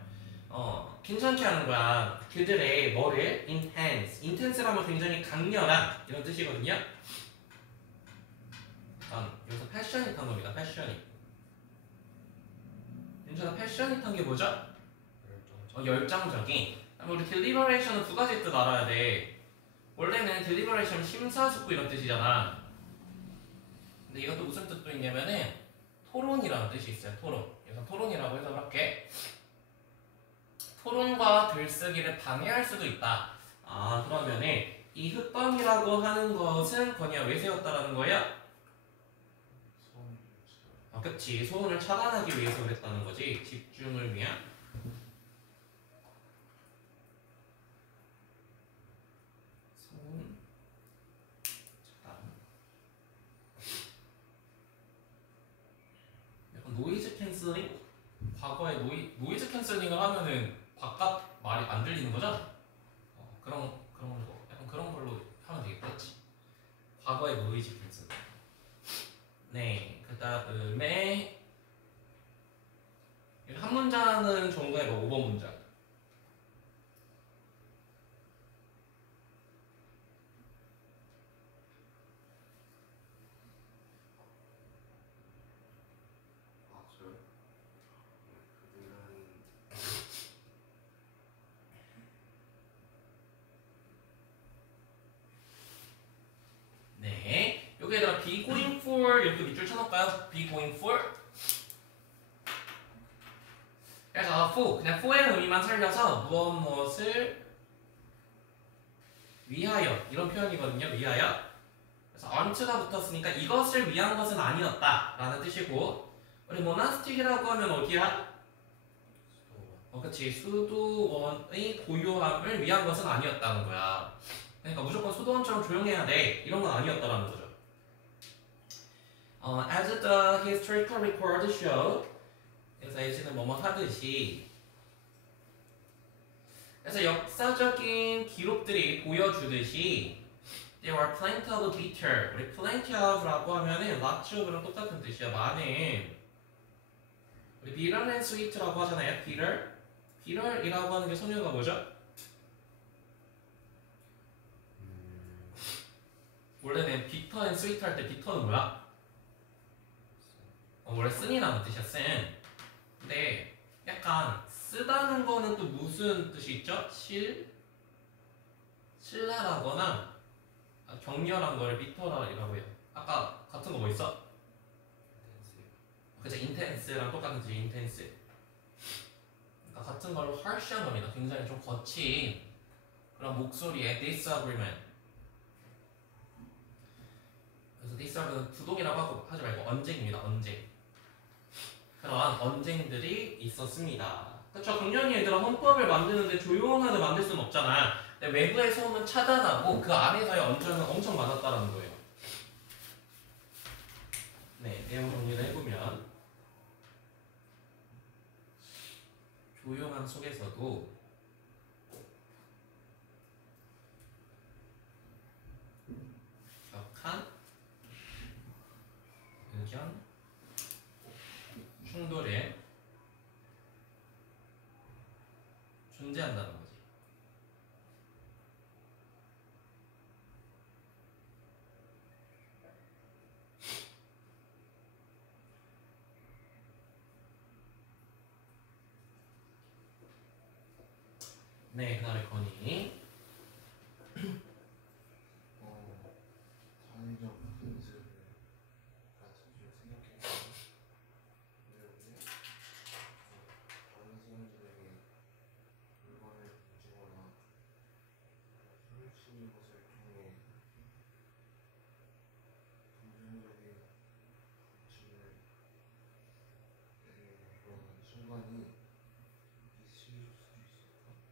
괜찮게 하는 거야. 그들의 뭐를 intense라면 굉장히 강렬한 이런 뜻이거든요. 여기서 passion이탄 겁니다. passion이. 괜찮아, passion이탄 게 뭐죠? 열정적인. 우리 deliberation은 두 가지 뜻 알아야 돼. 원래는 deliberation 심사숙고 이런 뜻이잖아. 근데 이것도 무슨 뜻도 있냐면은 토론이라는 뜻이 있어요. 토론. 그래서 토론이라고 해석을 할게. 토론과 글쓰기를 방해할 수도 있다. 아, 그러면은 이 흑범이라고 하는 것은 건이야 왜 세웠다라는 거야? 아, 그치. 소원을 차단하기 위해서 그랬다는 거지. 집중을 위한. 소원 차단. 약간 노이즈 캔슬링? 과거에 노이즈 캔슬링을 하면은 바깥 말이 안 들리는 거죠? 그런 거. 약간 그런 걸로 하면 되겠다, 그치? 과거의 노이즈 캔슬링. 네, 그 다음에 한 문장은 정답이 5번 문장. 아, 저요? 그들은 네, 여기에다가 be going for 이렇게 밑줄 쳐놓을까요? be going for. 그래서 for 그냥 for의 의미만 살려서 무엇을 위하여 이런 표현이거든요. 위하여. 그래서 onto가 붙었으니까 이것을 위한 것은 아니었다라는 뜻이고, 우리 monastic이라고 하면 어디야? 그치. 수도원의 고요함을 위한 것은 아니었다는 거야. 그러니까 무조건 수도원처럼 조용해야 돼. 이런 건 아니었다라는 거죠. As the historical record show, 그래서 예시는 뭐뭐 하듯이, 그래서 역사적인 기록들이 보여주듯이 there were plenty of bitter. 우리 plenty of라고 하면은 lots of랑 똑같은 뜻이야. 많은. 우리 bitter and sweet라고 하잖아요. bitter이라고 하는 게 성유가 뭐죠? 원래는 bitter and sweet 할 때 bitter는 뭐야? 원래 쓴이라는 뜻이야. 쓴. 근데 약간 쓰다는 거는 또 무슨 뜻이 있죠? 신랄하거나 격렬한 거를 bitter이라고 해요. 아까 같은 거 뭐 있어? 그죠? intense랑 똑같은 뜻이 intense. 그러니까 같은 걸로 harsh한 겁니다. 굉장히 좀 거친 그런 목소리의 disagreement. 그래서 disagreement 부동이라고 하지 말고 언쟁입니다. 언쟁. 그런 언쟁들이 있었습니다. 그쵸? 금년이 얘들아 헌법을 만드는데 조용하게 만들 수는 없잖아. 근데 외부의 소음은 차단하고 그 안에서의 언쟁은 엄청 많았다는 거예요. 네, 내용 정리를 해보면 조용함 속에서도 격한 의견 충돌에 존재한다는 거지. 네, 그 다음에 건이 사회적 근습을 가지고 생각해보면 외국에 다른 사람들에게 물건을 던지거나 훔치는 것을 통해 긍정적인 부침을 내리는 그런 순간이 있을 수 있을까?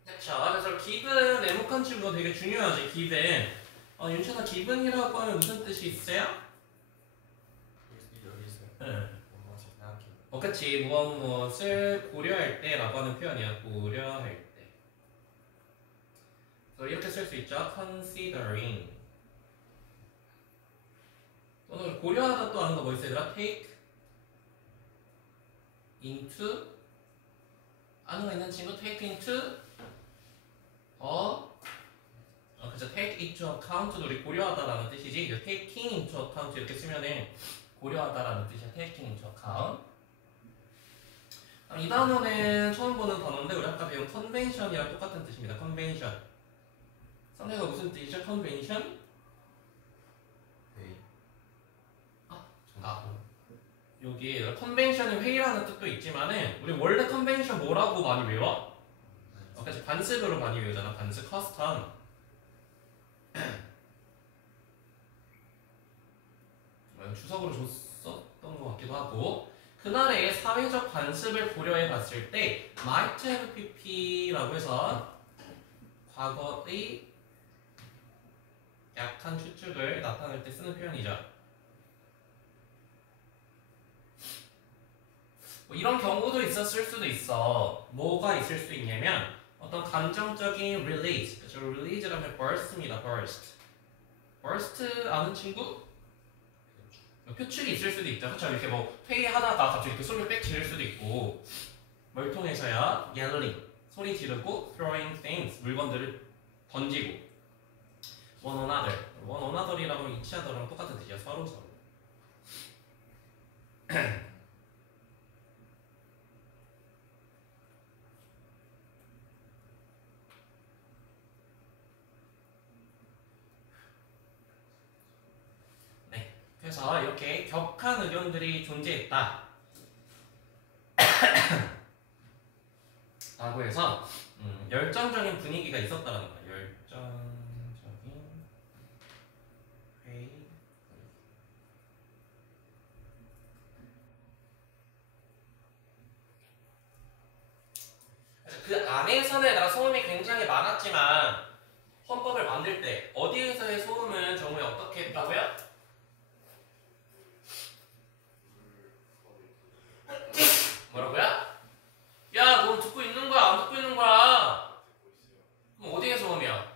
그쵸. 그래서 기분 네모칸 친구가 되게 중요하지. 기분. 윤찬아 기분이라고 하면 무슨 뜻이 있어요? 여기 있어요. 응. 무엇을 생각해. 그치. 무엇을 고려할 때라고 하는 표현이야. 고려할 때. 그래서 이렇게 쓸 수 있죠. considering. 또는 고려하다 또 하는 거 뭐 있어요? 얘들아? take into. 아는 거 있는 친구? take into. 그쵸. take into account도 우리 고려하다라는 뜻이지. taking into account 이렇게 쓰면은 고려하다라는 뜻이야. taking into account. 이 단어는 처음 보는 단어인데 우리 아까 배운 컨벤션이랑 똑같은 뜻입니다. 컨벤션. 선생가 무슨 뜻이죠? 컨벤션? 회의. 정답. 여기 컨벤션이 회의라는 뜻도 있지만은 우리 원래 컨벤션 뭐라고 많이 외워? 그치, 관습으로 많이 외우잖아. 관습, 커스텀. 주석으로 줬었던 것 같기도 하고 그날의 사회적 관습을 고려해 봤을 때 might have pp라고 해서 과거의 약한 추측을 나타낼 때 쓰는 표현이죠. 뭐 이런 경우도 있었을 수도 있어. 뭐가 있을 수 있냐면 어떤 감정적인 release, 그렇죠? release라면 burst입니다. burst 아는 친구? 표출이 있을 수도 있죠. 그렇죠? 이렇게 뭐 회의하다가 갑자기 이렇게 소리를 빽 지를 수도 있고 뭘 통해서야 yelling, 소리 지르고 throwing things, 물건들을 던지고 one another이라고 하면 each other랑 똑같은 뜻이야. 서로. 그래서 이렇게 격한 의견들이 존재했다 라고 해서 열정적인 분위기가 있었다는 거예요. 열정적인 회의. 그 안에서는 소음이 굉장히 많았지만 헌법을 만들 때 어디에서의 소음은 정말 어떻게 했다고요? 뭐라고요? 야, 너 듣고 있는 거야? 안 듣고 있는 거야? 그럼 어디에 소음이야?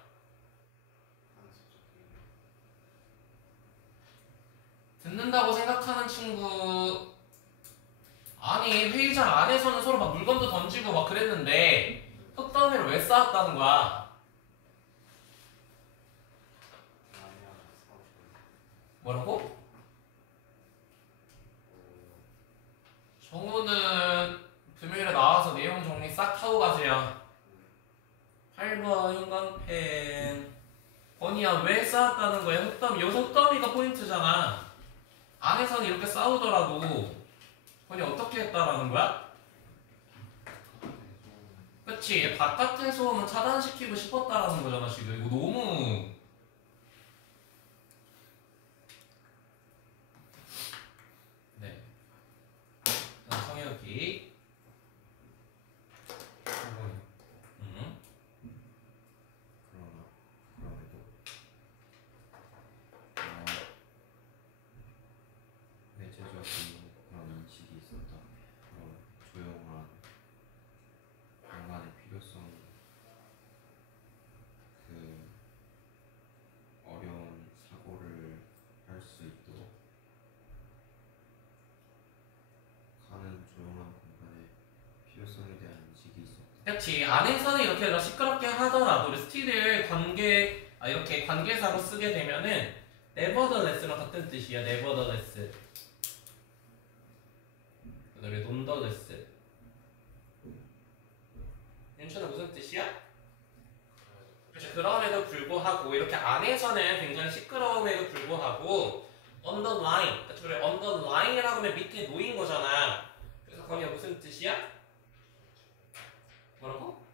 듣는다고 생각하는 친구. 아니, 회의장 안에서는 서로 막 물건도 던지고 막 그랬는데 흙더미를 왜 쌓았다는 거야? 뭐라고? 정우는 금요일에 나와서 내용 정리 싹 하고 가세요. 8번 인간펜. 건이야, 왜 싸웠다는 거야? 흙더미. 여기서 흙더미가 포인트잖아. 안에서는 이렇게 싸우더라도 건이 어떻게 했다라는 거야? 그치? 바깥의 소음은 차단시키고 싶었다라는 거잖아 지금. 이거 너무 네. 성혁이 그럼에도 내재적인 그런 인식이 있었다. 그런 조용한 공간의 필요성, 그 어려운 사고를 할 수 있도록 가는 조용한 공간의 필요성에 대한 인식이 있었다. 그렇지. 안에서는 이렇게 시끄럽게 하더라도 스틸을 이렇게 관계사로 쓰게 되면은 nevertheless랑 같은 뜻이야. nevertheless. 그다음에 nonetheless. 윤철아 무슨 뜻이야? 그렇죠. 그럼에도 불구하고 이렇게 안에서는 굉장히 시끄러움에도 불구하고 underline. 그렇죠. 그래, underline이라고 하면 밑에 놓인 거잖아. 그래서 거기가 무슨 뜻이야? 뭐라고?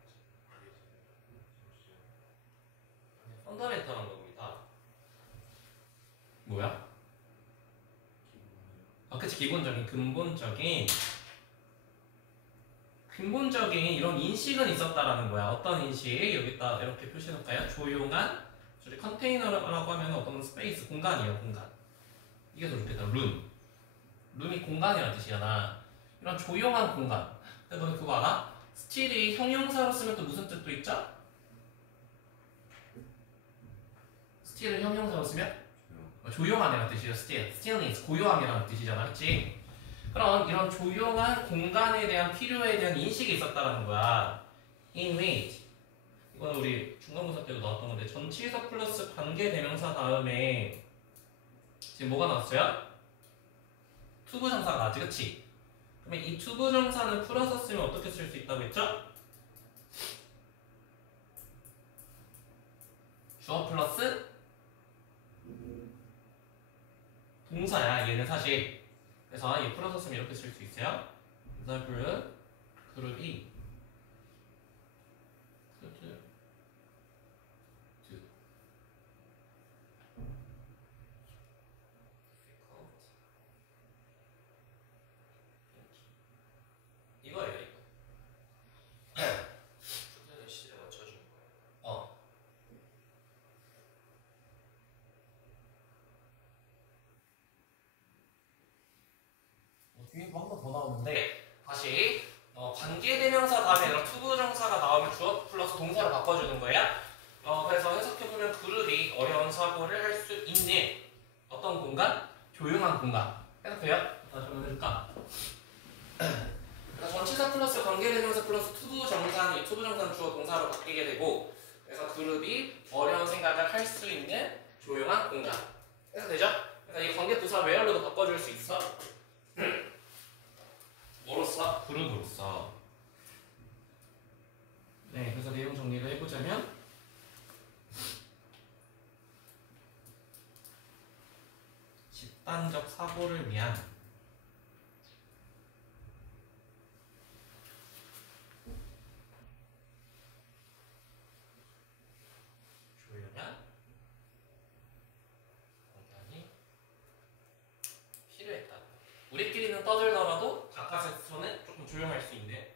펀더멘털한 겁니다. 뭐야? 그치. 기본적인, 근본적인 이런 인식은 있었다라는 거야. 어떤 인식? 여기다 이렇게 표시해놓을까요? 조용한, 저희 컨테이너라고 하면 어떤 스페이스, 공간이에요. 공간. 이게 더 좋겠다. 룸이 공간이라는 뜻이잖아. 이런 조용한 공간. 근데 너네 그거 알아? 스틸이 형용사로 쓰면 또 무슨 뜻도 있죠? 스틸을 형용사로 쓰면? 조용함이라는 뜻이죠. stillness, 고요함이라는 뜻이잖아. 그치? 그럼 이런 조용한 공간에 대한 필요에 대한 인식이 있었다는 거야. in which. 이건 우리 중간고사 때도 나왔던 건데 전치사 플러스 관계대명사 다음에 지금 뭐가 나왔어요? 투부정사가 나왔지. 그치? 그러면 이 투부정사는 풀어서 쓰면 어떻게 쓸 수 있다고 했죠? 주어 플러스 동사야. 얘는 사실. 그래서 얘 풀어서 쓰면 이렇게 쓸 수 있어요. The group, 그룹이 이거예요, 이거. 푸드는 시제 맞춰준 거예요. 어. 뒤에 한 번 더 나오는데 다시 관계대명사 다음에 아니라 투부정사가 나오면 주어 플러스 동사로 바꿔주는 거예요. 그래서 해석해보면 그룹이 어려운 사고를 할 수 있는 어떤 공간? 조용한 공간. 해석해요? 다시 한번 해볼까? 그래서 전치사 플러스 관계대명사 플러스 투부정사는 이 투부정사는 주어 동사로 바뀌게 되고 그래서 그룹이 어려운 생각을 할 수 있는 조용한 공간. 해석되죠? 그래서 이 관계부사 where로도 바꿔줄 수 있어. 뭐로써? 그룹으로써. 네, 그래서 내용 정리를 해보자면 집단적 사고를 위한 조용한 공간이 필요했다. 우리끼리는 떠들더라도 바깥에서는 조금 조용할 수 있는.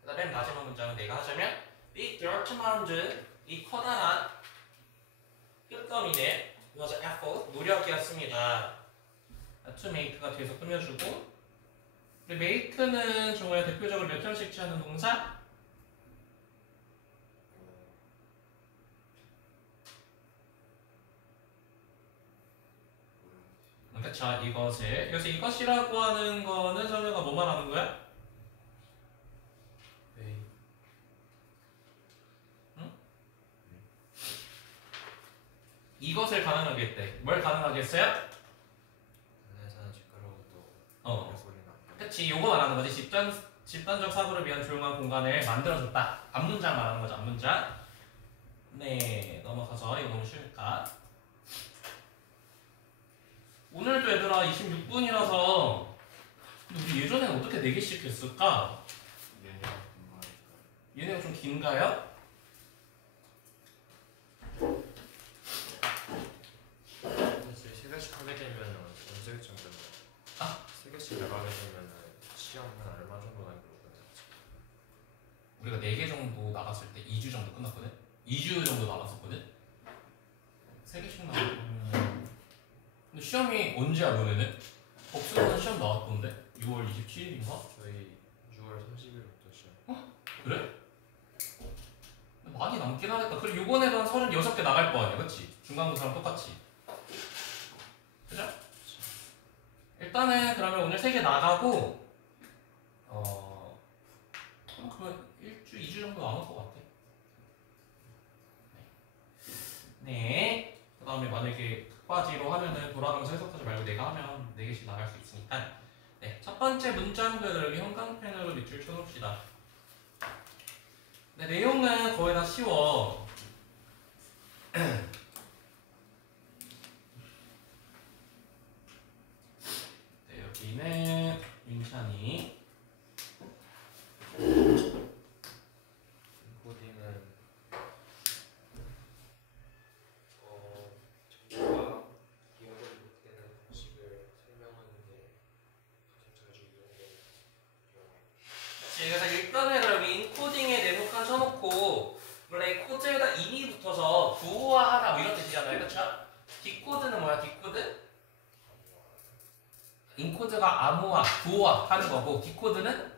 그다음 맨 마지막 문장은 내가 하자면 이 디어트만드 이 커다란 끝더미는 was effort 노력이었습니다. to make가 뒤에서 꾸며주고 근데 make는 정말 대표적으로 몇 점씩 취하는 동사? 그쵸 이것을 그래서 이것이라고 하는 거는 성우가 뭐 말하는 거야? 네. 응? 이것을 가능하게 했대. 뭘 가능하게 했어요? 안에서는 시끄러워도 어. 소리가 안 그치 요거 말하는 거지. 집단적 사고를 위한 조용한 공간을 만들어줬다. 앞문장 말하는 거죠. 앞문장. 네 넘어가서 이거 너무 쉬우니까 오늘도 얘들아 26분이라서 우리 예전에는 어떻게 4개씩 했을까? 얘네가 분말일까요? 얘네가 좀 긴가요? 사실 3개씩 하게 되면은 전세계점 때문에 아. 3개씩 나가게 되면은 시험 한 얼마 정도 남기고 끝났지? 우리가 4개 정도 나갔을 때 2주 정도 끝났거든? 2주 정도 남았었거든? 3개씩 나갔으면 근데 시험이 언제야 너네는? 복수는 시험 나왔던데? 6월 27일인가? 저희 6월 30일부터 시험. 그래? 많이 남긴 하겠다. 그리고 요번에만 36개 나갈 거 아니야 그치? 중간고사랑 똑같이 그죠? 일단은 그러면 오늘 3개 나가고 그러면 2주 정도 남을 것 같아. 네. 그 다음에 만약에 극과지로 하면은 돌아가면서 해석하지 말고 내가 하면 4개씩 나갈 수 있으니까 네. 첫 번째 문장들을 여기 형광펜으로 밑줄 쳐놓읍시다. 네, 내용은 거의 다 쉬워. 네, 여기는 윤찬이 코딩은 정보가 기억을 못되는 방식을 설명하는 게 가장 자주 이용되는 경우입니다. 그래서 일단은 여기 인코딩에 네모칸 쳐놓고 원래 코드에다 인이 붙어서 부호화하다 뭐 이런 뜻이잖아요, 그렇죠? 디코드는 뭐야? 디코드? 인코드가 암호화, 부호화 하는 거고 디코드는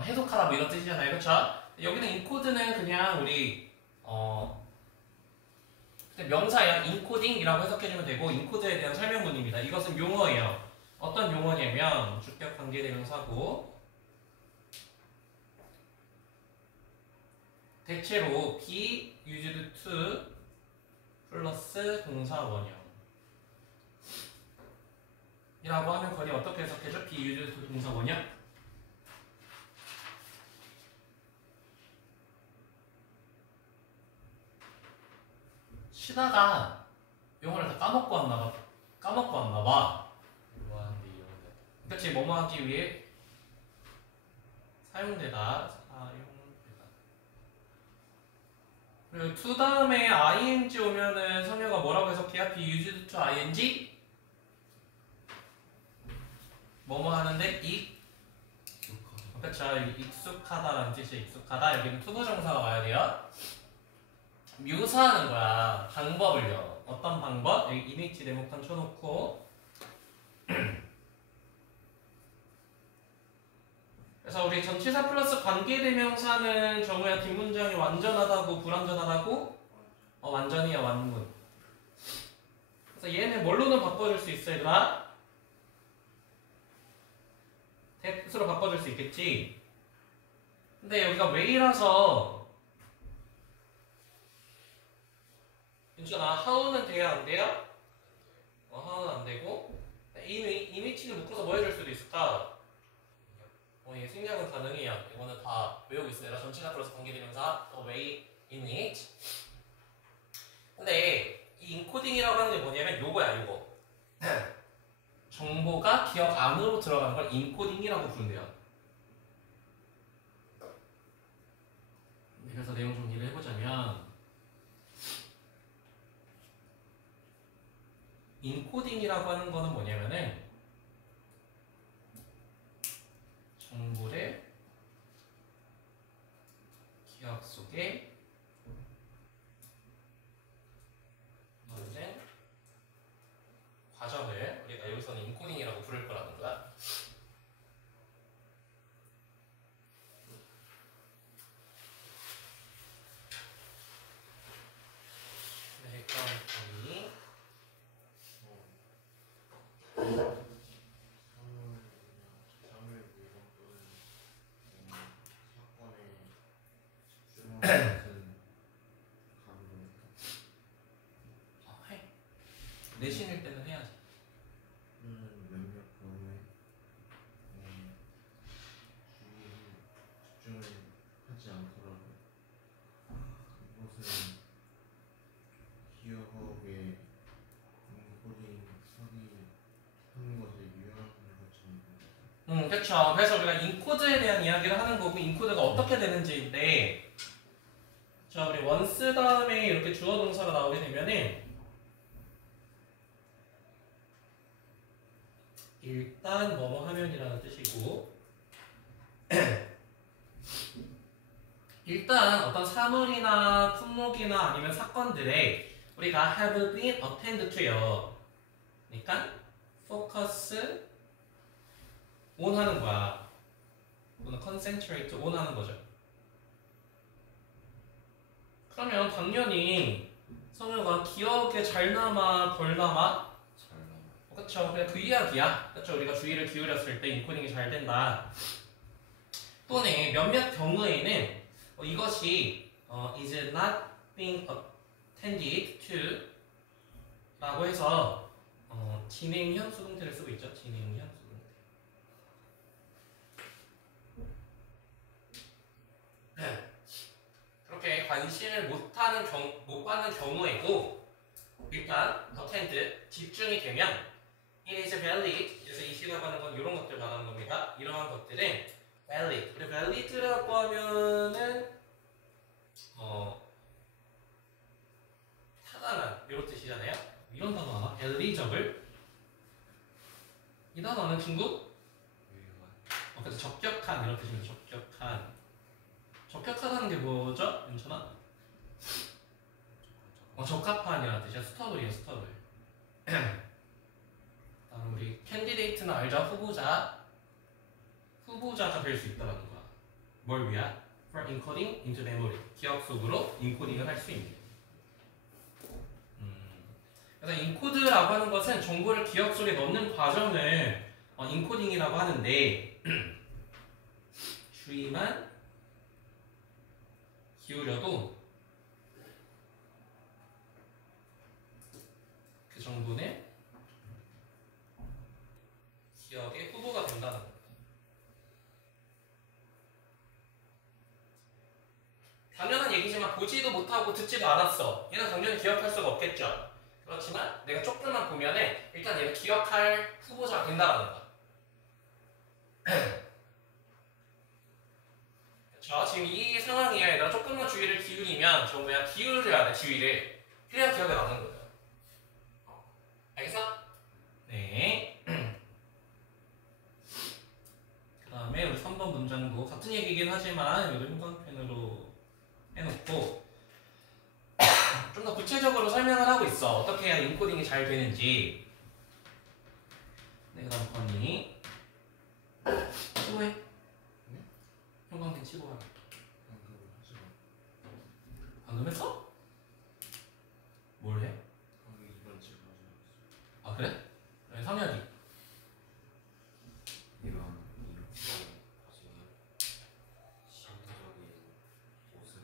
해독하다 뭐 이런 뜻이잖아요, 그렇죠? 여기는 인코드는 그냥 우리 그냥 명사야 인코딩이라고 해석해주면 되고 인코드에 대한 설명문입니다. 이것은 용어예요. 어떤 용어냐면 주격 관계대명사고 대체로 be used to 플러스 동사 원형 이라고 하면 거리 어떻게 해석해줘? be used to 동사 원형? 쉬다가 용어를 다 까먹고 왔나봐. 뭐하는데 이러는데. 그치? 뭐뭐 하기 위해 사용되다. 그리고 to 다음에 ing 오면은 성효가 뭐라고 해석해야? be used to ing? 뭐뭐 하는데? 그쵸? 익숙하다라는 뜻이 익숙하다. 여기는 to 부정사가 와야 돼요. 묘사하는 거야. 방법을요. 어떤 방법? 여기 이미지 네모칸 쳐놓고 그래서 우리 전치사 플러스 관계대명사는 정우야 뒷문장이 완전하다고 불완전하다고? 완전이야 완문. 그래서 얘는 뭘로는 바꿔줄 수 있어 얘들아? that으로 바꿔줄 수 있겠지? 근데 여기가 way라서 윤준아 how는 돼야 안 돼요? how는 안 되고 이미치를 묶어서 뭐 해줄 수도 있을까? 얘 생략은 가능해요. 이거는 다 외우고 있어요. 전치사 플러스 관계대명사 way, image. 근데 이 인코딩이라고 하는 게 뭐냐면 요거야 요거. 정보가 기억 안으로 들어가는 걸 인코딩이라고 부른대요. 그래서 내용 정리를 해보자면 인코딩이라고 하는 거는 뭐냐면은 정보를 기억 속에 넣는 과정을 우리가 여기서는 인코딩이라고 부를 거라는 거야. 네, 그럼 내신일 때는 해야지. 몇몇 경우에 주의를 집중을 하지 않더라도 이것은 기억에 인코딩 하는 것에 유용한 것처럼 그쵸. 그래서 우리가 인코드에 대한 이야기를 하는 거고, 인코드가 어떻게 되는지인데, 자, 우리 once 다음에 이렇게 주어 동사가 나오게 되면은, 일단 뭐뭐 하면이라는 뜻이고, 일단 어떤 사물이나 품목이나 아니면 사건들에 우리가 have been attended to요. 그러니까 focus on 하는 거야. 또는 concentrate on 하는 거죠. 그러면 당연히 성효가 기억에 잘 남아 덜 남아? 잘 남아. 그쵸. 그냥 그 이야기야. 그쵸. 우리가 주의를 기울였을 때 인코딩이 잘 된다. 또는 몇몇 경우에는 이것이 is not being attended to 라고 해서 진행형 수동태를 쓰고 있죠. 진행형 수동태. 그렇게 관심을 못 받는 경우에도 일단 attend 집중이 되면 it is valid. 그래서 이 시라고 하는 건 이런 것들 말하는 겁니다. 이러한 것들은 valid. 그리고 valid라고 하면은 타당한 이런 뜻이잖아요. 이런 단어 하나? eligible. 이 단어는 친구? 그래서 적격한 이런 뜻입니다. 적격한. 적격하다는 게 뭐죠? 괜찮아? 적합한이라는 뜻이야. 수터블이에요. 수터블. 다음 우리 캔디데이트는 알죠? 후보자가 될 수 있다는 거야. 뭘 위한? For encoding into memory. 기억 속으로 인코딩을 할 수 있는. 그래서 인코드라고 하는 것은 정보를 기억 속에 넣는 과정을 인코딩이라고 하는데 주의만 기울여도 그 정도는 기억의 후보가 된다는 겁니다. 당연한 얘기지만 보지도 못하고 듣지도 않았어. 얘는 당연히 기억할 수가 없겠죠. 그렇지만 내가 조금만 보면은 일단 얘가 기억할 후보자가 된다는 거야. 그렇죠? 지금 이 상황이야. 얘들아 조금만 주의를 기울이면 저 뭐야 기울여야 돼 주의를. 그래야 기억에 남는 거예요. 알겠어? 네. 그 다음에 우리 3번 문장도 같은 얘기긴 하지만 이걸 형광펜으로 해놓고 좀 더 구체적으로 설명을 하고 있어. 어떻게 해야 인코딩이 잘 되는지. 네, 그 다음 건이 치고해. 네? 형광펜 치고 와. 방금 하지 마. 방금 했어? 뭘 해? 방금 이번 집 가져왔어. 아 그래? 네, 상혁이. 이런 인풋을 가지고 시험적인 모습을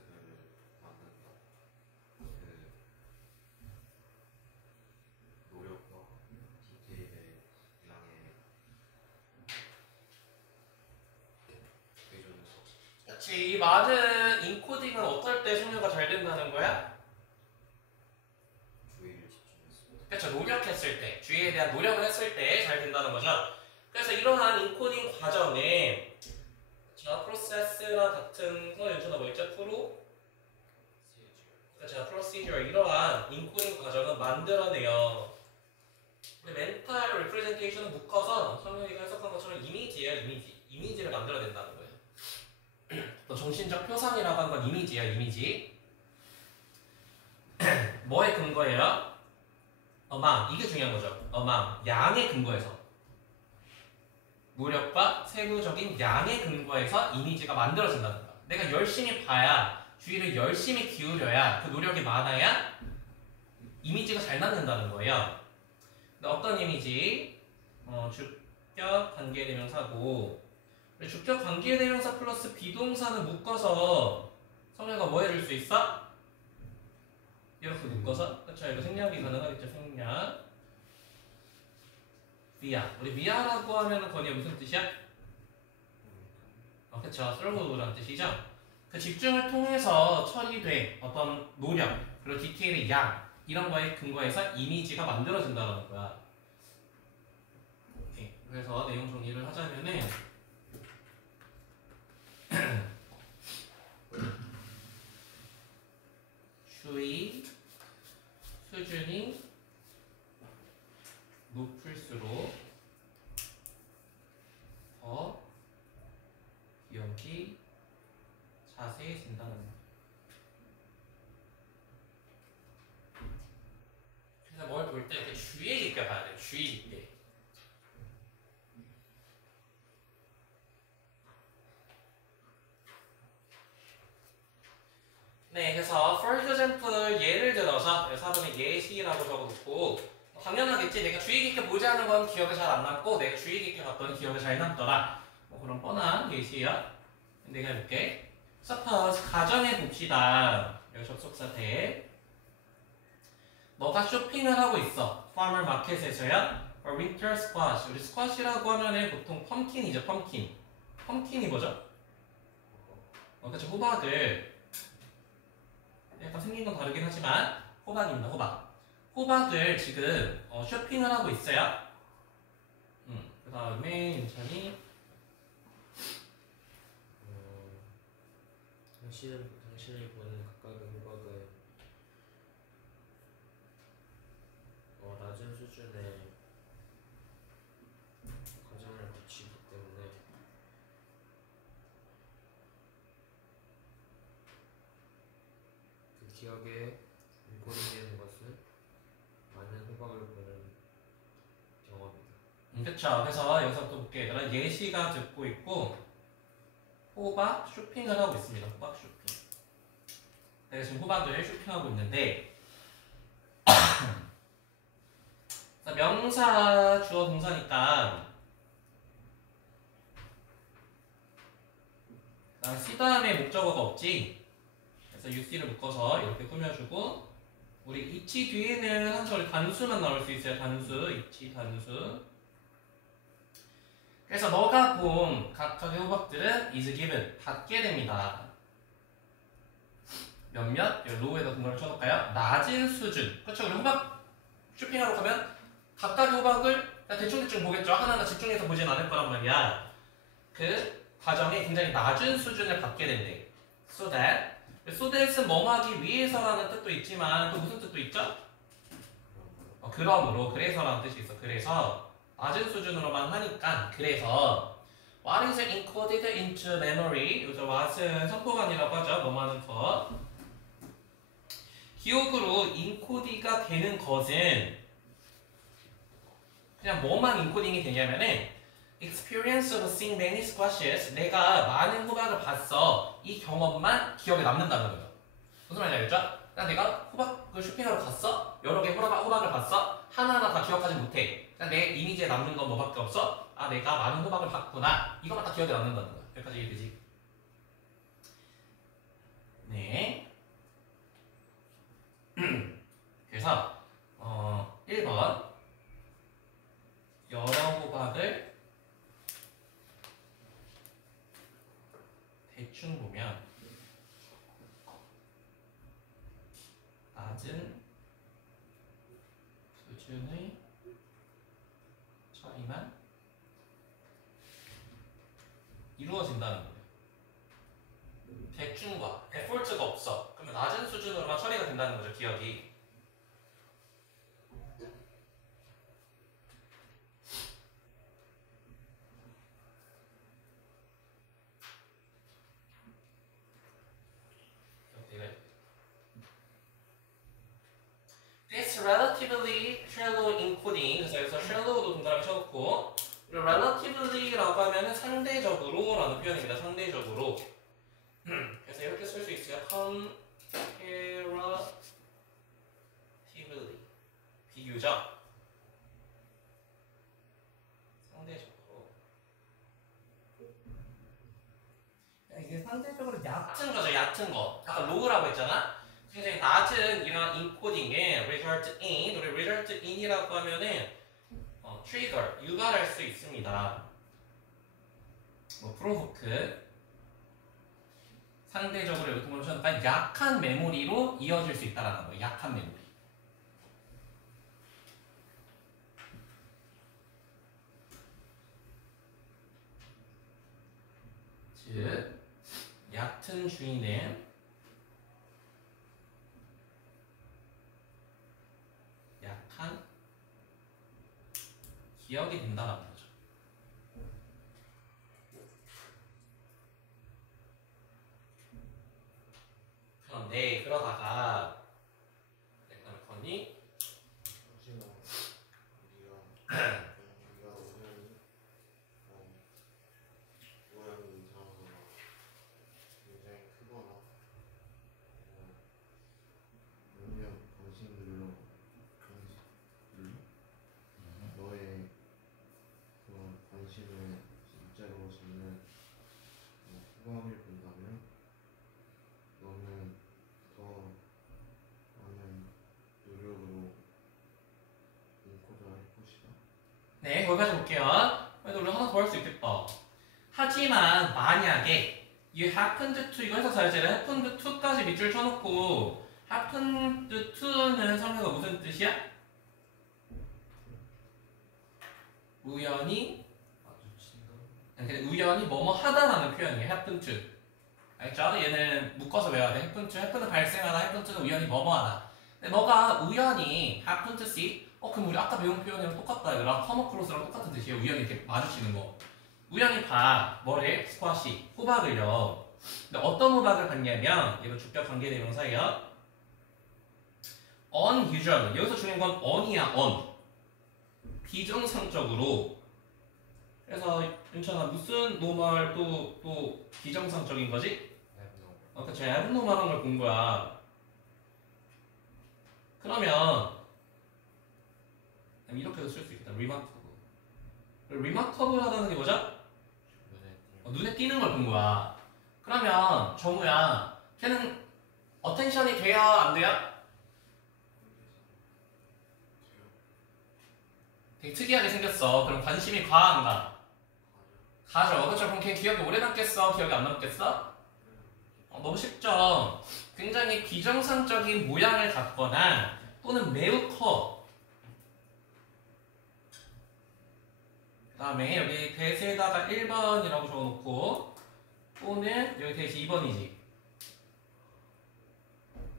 만든다. 그 노력과 디테일의 양의 기준에서 그렇지. 이 많은 인코딩은 어떨 때 승률가 잘 된다는 거야? 주의를 집중했습니다. 그렇죠. 노력했을 때, 주의에 대한 노력을 했을 때 잘 된다는 거죠. 그래서 이러한 인코딩 과정에 자 프로세스랑 같은 거 연주나 뭐 있죠? 그렇죠. 프로시저 이러한 인코딩 과정은 만들어내요. 근데 멘탈 리프레젠테이션은 묶어서 성현이가 해석한 것처럼 이미지예요. 이미지를 만들어낸다는 거예요. 또 정신적 표상이라고 하는 건 이미지예요. 이미지. 뭐에 근거예요? amount. 이게 중요한 거죠. amount. 양의 근거에서. 노력과 세부적인 양의 근거에서 이미지가 만들어진다는 거야. 내가 열심히 봐야, 주의를 열심히 기울여야, 그 노력이 많아야 이미지가 잘 남는다는 거예요. 근데 어떤 이미지? 주격 관계대명사고, 주격 관계대명사 플러스 비동사는 묶어서 성녀가 뭐 해줄 수 있어? 이렇게 묶어서, 그렇죠? 이거 생략이 가능하겠죠? 생략. 미아. 우리 미아라고 하면은 건이 무슨 뜻이야? 그쵸. 솔브라는 뜻이죠. 그 집중을 통해서 처리돼 어떤 노력 그리고 디테일의 양 이런 거에 근거해서 이미지가 만들어진다는 거야. 네. 그래서 내용 정리를 하자면은 주의 수준이 높을수록 더 기억이 자세해진다는 거예요. 그래서 뭘 볼 때 이렇게 주의 깊게 봐야 돼요. 주의 깊게. 네, 그래서 for example 예를 들어서 4번에 예시라고 적어놓고 당연하겠지. 내가 주의 깊게 보지 않은 건 기억에 잘 안 남고 내가 주의 깊게 봤더니 기억에 잘 남더라. 뭐 그런 뻔한 예시야. 내가 해볼게. suppose 가정해 봅시다. 여기 접속사 대. 너가 쇼핑을 하고 있어. farmer 마켓에서야. or winter squash. 우리 squash이라고 하면은 보통 펌킨이죠. 펌킨. 펌킨이 뭐죠? 그쵸. 호박을. 약간 생긴 건 다르긴 하지만 호박입니다. 호박. 호박을 지금 쇼핑을 하고 있어요. 그 다음에 윤찬이 당신이 보는 각각의 호박은 낮은 수준의 과정을 거치기 때문에 그 기억에 인고되는 것은 많은 호박을 보는 경험이다. 그쵸. 그래서 여기서 또 볼게요. 얘들아 예시가 듣고 있고 호박 쇼핑을 하고 있습니다. 호박 쇼핑. 내가 지금 호박을 쇼핑하고 있는데 명사 주어 동사니까 C 다음에 목적어가 없지. 그래서 그래서 UC를 묶어서 이렇게 꾸며주고 우리 이치 뒤에는 항상 우리 단수만 나올 수 있어요. 단수, 이치 단수. 그래서 너가 본 각각의 호박들은 is given 받게 됩니다. 몇몇 로우에다 동그라미 쳐놓을까요? 낮은 수준. 그렇죠? 우리 호박 쇼핑하러 가면 각각의 호박을 그냥 대충 보겠죠. 하나하나 집중해서 보진 않을 거란 말이야. 그 과정에 굉장히 낮은 수준을 받게 된대. So that은 뭐 하기 위해서라는 뜻도 있지만 또 무슨 뜻도 있죠? 그러므로, 그래서라는 뜻이 있어. 그래서 낮은 수준으로만 하니까 그래서 what is encoded into memory? 여기서 what은 선포관이라고 하죠. 뭐뭐 하는 것. 기억으로 인코디가 되는 것은 그냥 뭐만 인코딩이 되냐면은 experience of seeing many squashes 내가 많은 호박을 봤어 이 경험만 기억에 남는다는 거죠. 무슨 말인지 알겠죠? 그냥 내가 호박을 쇼핑하러 갔어 여러 개 호박을 봤어 하나하나 다 기억하지 못해 그냥 내 이미지에 남는 건 뭐밖에 없어 아 내가 많은 호박을 봤구나 이것만 다 기억에 남는다는 거야. 여기까지 이해되지? 네. 그래서 1번 여러 호박을 대충 보면 낮은 수준의 처리만 이루어진다는 거예요. 대충과 에포트가 없어. 그러면 낮은 수준으로만 처리가 된다는 거죠, 기억이. This relatively shallow encoding 그래서 여기서 shallow도 동그라미 쳐놓고 relativily라고 하면은 상대적으로라는 표현입니다. 상대적으로 그래서 이렇게 쓸 수 있어요. comparatively 비교적 상대적으로 이게 상대적으로 얕은 거죠. 얕은 거 아까 low라고 했잖아. 굉장히 낮은 이런 인코딩에 result in, 우리 result in이라고 하면은 trigger, 유발할 수 있습니다. 뭐 provoke, 상대적으로 이렇게 보면 약한 메모리로 이어질 수 있다라는 거예요. 약한 메모리. 즉, 얕은 주인은 약한 기억이 된다는 거죠. 그런데 그러다가 내가 거니 하지만 우리가 모양이 이상하거나 굉장히 크거나 몇몇 방식들로 너의 그런 관심을 진짜로 잡는 후광을 본다면 너는 더 많은 노력으로 인코드할 것이다. 네, 거기까지 볼게요. 그래도 우리 하나 더 할 수 있겠다. 하지만 만약에 you happened to 이거 해서 사실은 happened to까지 밑줄 쳐놓고 happened to는 성격가 무슨 뜻이야? 우연히 우연히 뭐뭐 하다라는 표현이에요. happen to. 알죠? 얘는 묶어서 외워야 돼. happen to, happen은 발생하다, happen to는 우연히 뭐뭐 하다. 근데 너가 우연히 happen to see 그럼 우리 아까 배운 표현이랑 똑같다 얘들아. come across랑 똑같은 뜻이에요. 우연히 이렇게 마주치는 거. 우연히 봐. 뭐를? 스쿼시. 호박을요. 근데 어떤 호박을 봤냐면 이거 주격 관계대명사예요. unusual. 여기서 중요한 건 on이야. on. 비정상적으로. 그래서 윤찬아 무슨 normal 또 비정상적인 거지? 그쵸. abnormal한 걸 본 거야. 그러면 이렇게도 쓸 수 있겠다. remarkable. remarkable 하다는 게 뭐죠? 눈에 띄는 걸 본 거야. 그러면 정우야, 걔는 어텐션이 돼요? 안 돼요? 되게 특이하게 생겼어. 그럼 관심이 가, 안 가? 가죠. 그쵸? 그럼 걔 기억이 오래 남겠어? 기억이 안 남겠어? 너무 쉽죠? 굉장히 비정상적인 모양을 갖거나 또는 매우 커. 그 다음에 여기 대세에다가 1번이라고 적어놓고 또는 여기 대시 2번이지.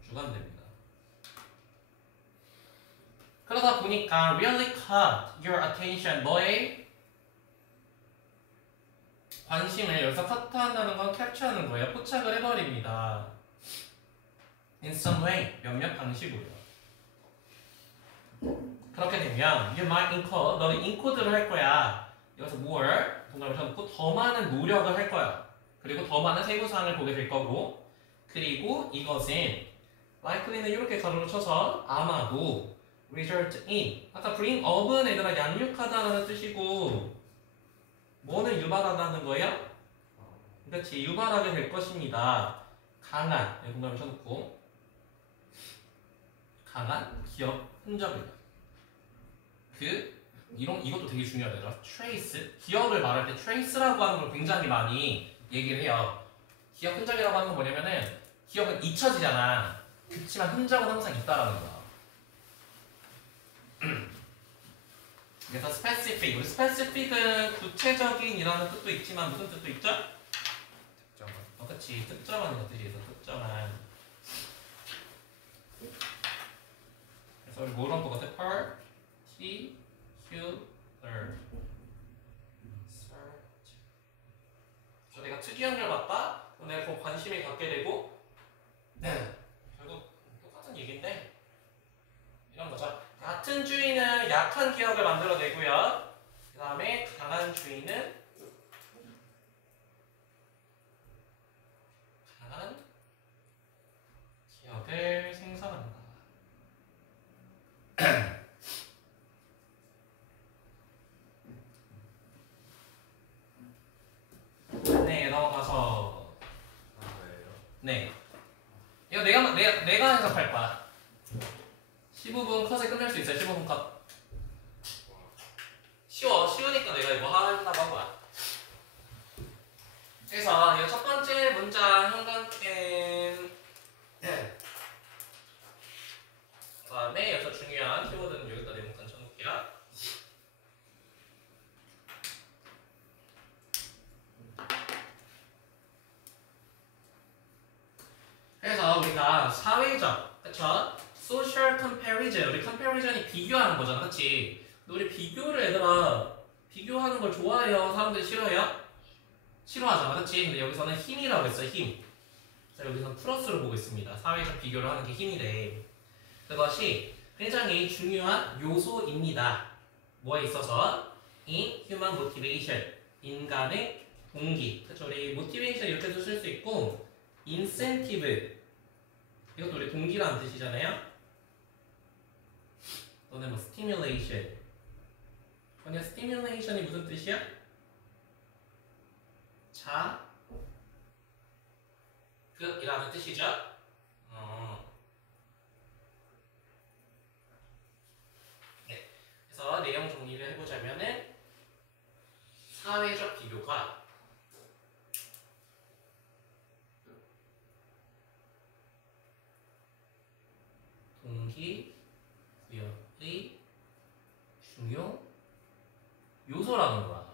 주관됩니다. 그러다 보니까 really caught your attention. 너의 관심을 여기서 커트한다는 건 캡처하는 거예요. 포착을 해버립니다. In some way. 몇몇 방식으로요. 그렇게 되면 you might encode. 너는 encode를 할 거야. 여기서 more 동그라미 쳐놓고 더 많은 노력을 할 거야. 그리고 더 많은 세부사항을 보게 될 거고 그리고 이것은 likely는 이렇게 가로로 쳐서 아마도 result in 아까 bring up은 얘들아 양육하다라는 뜻이고 뭐는 유발하다는 거예요? 그렇지 유발하게 될 것입니다. 강한 동그라미 쳐놓고 강한 기억 흔적을 이것도 되게 중요하더라. trace 기억을 말할 때 trace라고 하는 걸 굉장히 많이 얘기를 해요. 기억 흔적이라고 하는 건 뭐냐면은 기억은 잊혀지잖아. 그치만 흔적은 항상 있다라는 거야. 그래서 specific, 우리 specific은 구체적인이라는 뜻도 있지만 무슨 뜻도 있죠? 특정한. 그치 특정한 뜻이 있어. 특정한. 그래서 우리 뭐랑 똑같아? particular. 저 내가 특이한 걸 봤다? 그럼 내가 그 관심이 갖게 되고 결국 똑같은 얘기인데 이런 거죠. 같은 주의는 약한 기억을 만들어내고요. 그 다음에 강한 주의는 강한 기억을 생성한다. 네, 넘어가서 네. 이거 내가 해석할 거야. 15분 컷에 끝낼 수 있어요. 15분 컷. 쉬우니까 내가 이거 하려고 한 거야. 그래서 이거 첫 번째 문장 형광펜. 그 다음에 여기서 중요한 키워드는 여기다 네모칸 쳐놓을게요. 그래서 우리가 사회적, 그쵸? social comparison, 우리 comparison이 비교하는 거잖아, 그치? 근데 우리 비교를 얘들아, 비교하는 걸 좋아해요? 사람들이 싫어해요? 싫어하잖아, 그치? 근데 여기서는 힘이라고 했어요, 힘. 그래서 여기서는 플러스로 보고 있습니다. 사회적 비교를 하는 게 힘이래. 그것이 굉장히 중요한 요소입니다. 뭐에 있어서? in human motivation, 인간의 동기. 그쵸? 우리 motivation 이렇게도 쓸 수 있고, incentive, 이것도 우리 동기라는 뜻이잖아요. 또는 뭐 stimulation. 그냥 stimulation이 무슨 뜻이야? 자극이라는 뜻이죠. 네. 그래서 내용 정리를 해보자면은 사회적 비교가 동기부여의 중요 요소라는 거야.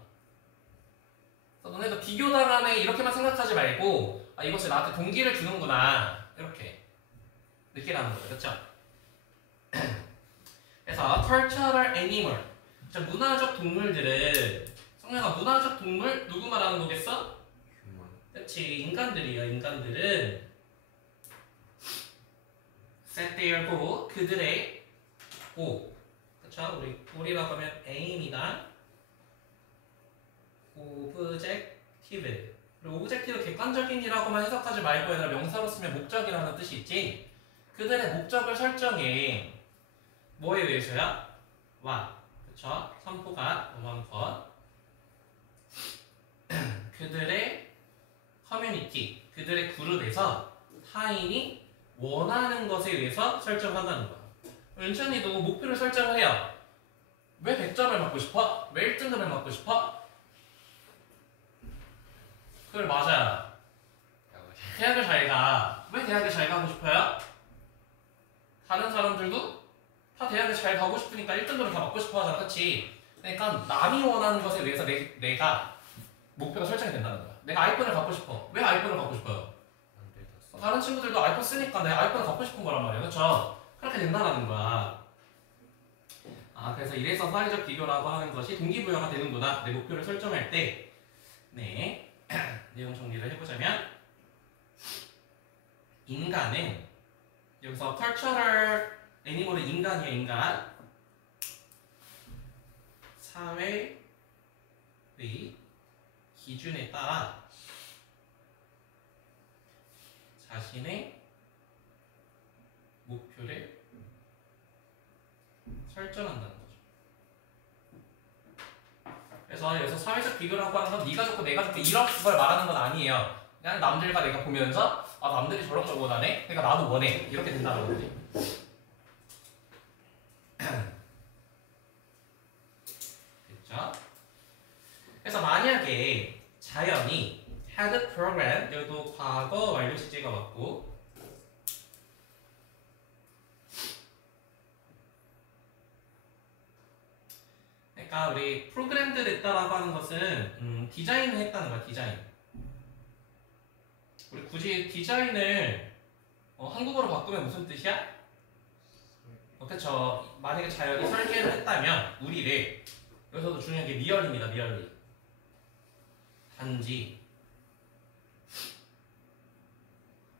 그래서 너네가 비교당하네 이렇게만 생각하지 말고 이것이 나한테 동기를 주는구나 이렇게 느끼라는 거예요. 그렇죠? 그래서 cultural animal, 문화적 동물들은 성령아 문화적 동물 누구 말하는 거겠어? 그렇지 인간들이에요. 인간들은 set their goal, 그들의 goal. 그쵸? 우리 goal이라고 하면 aim이다. objective. 그리고 objective 객관적인이라고만 해석하지 말고 얘들아 명사로 쓰면 목적이라는 뜻이 있지. 그들의 목적을 설정해. 뭐에 의해서야? 와. 그쵸? 선포가 뭐만 것. 그들의 커뮤니티, 그들의 그룹에서 타인이 원하는 것에 의해서 설정한다는 거야. 윤찬이도 목표를 설정을 해요. 왜 100점을 받고 싶어? 왜 1등급을 받고 싶어? 그걸 맞아요. 대학을 잘 가. 왜 대학을 잘 가고 싶어요? 다른 사람들도 다 대학을 잘 가고 싶으니까 1등급을 다 받고 싶어 하잖아. 그치? 그러니까 남이 원하는 것에 의해서 내가 목표가 설정이 된다는 거야. 내가 아이폰을 갖고 싶어. 왜 아이폰을 갖고 싶어요? 다른 친구들도 아이폰 쓰니까 내가 아이폰을 갖고 싶은 거란 말이야. 그쵸? 그렇게 된다는 거야. 그래서 이래서 사회적 비교라고 하는 것이 동기부여가 되는구나. 내 목표를 설정할 때. 네. 내용 정리를 해보자면 인간은 여기서 cultural animal은 인간이에요. 인간. 사회의 기준에 따라 자신의 목표를 설정한다는 거죠. 그래서 여기서 사회적 비교라고 하는 건 네가 좋고 내가 좋고 이런 걸 말하는 건 아니에요. 그냥 남들과 내가 보면서 남들이 저런 걸 원하네? 그러니까 나도 원해. 이렇게 된다는 거지. 됐죠? 그래서 만약에 자연이 had program, 여기도 과거 완료 시제가 왔고 그러니까 우리 프로그램드 됐다라고 하는 것은 디자인을 했다는 거야. 디자인. 우리 굳이 디자인을 한국어로 바꾸면 무슨 뜻이야? 그쵸. 만약에 자연이 설계를 했다면 우리를 여기서도 중요한 게 미열입니다. 미열리. 단지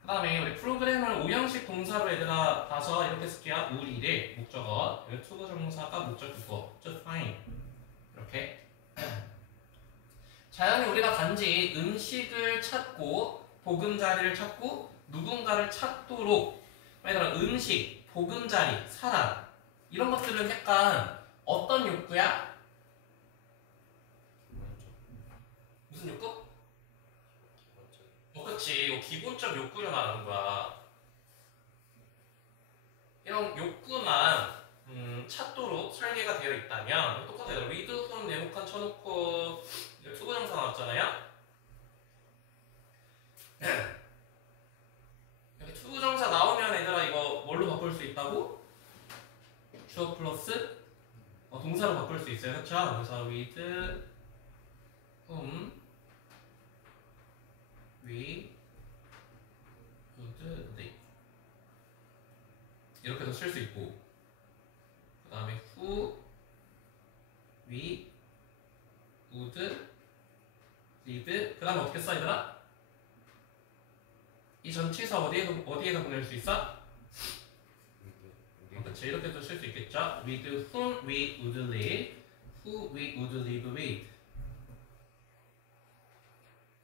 그 다음에 우리 프로그램을 오형식 동사로 얘들아 봐서 이렇게 쓸게요. 우리를 목적어, 여기 투구 정사가 목적이고 just fine 이렇게. 자연히 우리가 단지 음식을 찾고 보금자리를 찾고 누군가를 찾도록 얘들아 음식, 보금자리, 사람 이런 것들은 약간 어떤 욕구야? 무슨 욕구? 그치. 이거 기본적 욕구를 말하는 거야. 이런 욕구만 찾도록 설계가 되어 있다면 똑같아요. 리드 홈 네모칸 쳐놓고 투구정사 나왔잖아요. 이렇게 투구정사 나오면 얘들아 이거 뭘로 바꿀 수 있다고? 주어 플러스 동사로 바꿀 수 있어요. 그쵸? 그래서 with whom we would live 이렇게도 쓸 수 있고 그 다음에 who we would live 그 다음에 어떻게 써 얘들아? 이 전치사 어디에서 보낼 수 있어? 그치 이렇게도 쓸 수 있겠죠? with whom we would live who we would live with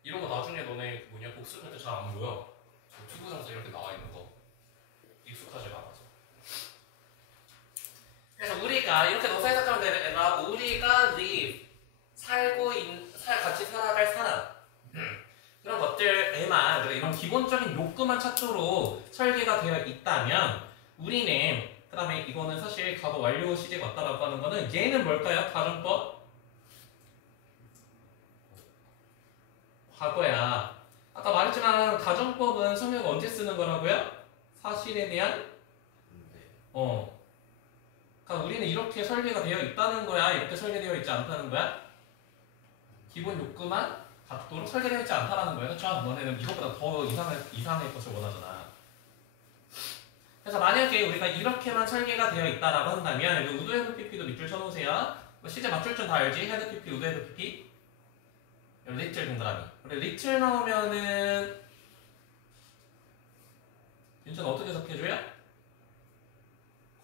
이런 거 나중에 너네 복습할 때 잘 안 보여. 저 투부정사 이렇게 나와 있는 거 익숙하지가 않아서. 그래서 우리가 이렇게 넣어서 해석하면 되나? 우리가 live 같이 살아갈 사람 그런 것들에만 이런 기본적인 욕구만 찾도록 설계가 되어 있다면 우리는 그 다음에 이거는 사실 과거 완료 시제가 왔다라고 하는 거는 얘는 뭘까요? 가정법 과거야. 아까 말했지만 가정법은 성역 언제 쓰는 거라고요? 사실에 대한 그러니까 우리는 이렇게 설계가 되어 있다는 거야? 이렇게 설계되어 있지 않다는 거야? 기본 욕구만 갖도록 설계되어 있지 않다는 거야. 그렇죠? 너네는 이것보다 더 이상의 것을 원하잖아. 그래서 만약에 우리가 이렇게만 설계가 되어 있다라고 한다면 여기 우드 헤드 PP도 밑줄 쳐놓으세요. 실제 맞출 줄 다 알지? 헤드 PP, 우드 헤드 PP 리틀 동그라미. 그래 리틀 나오면은 윤천 어떻게 해석해줘요?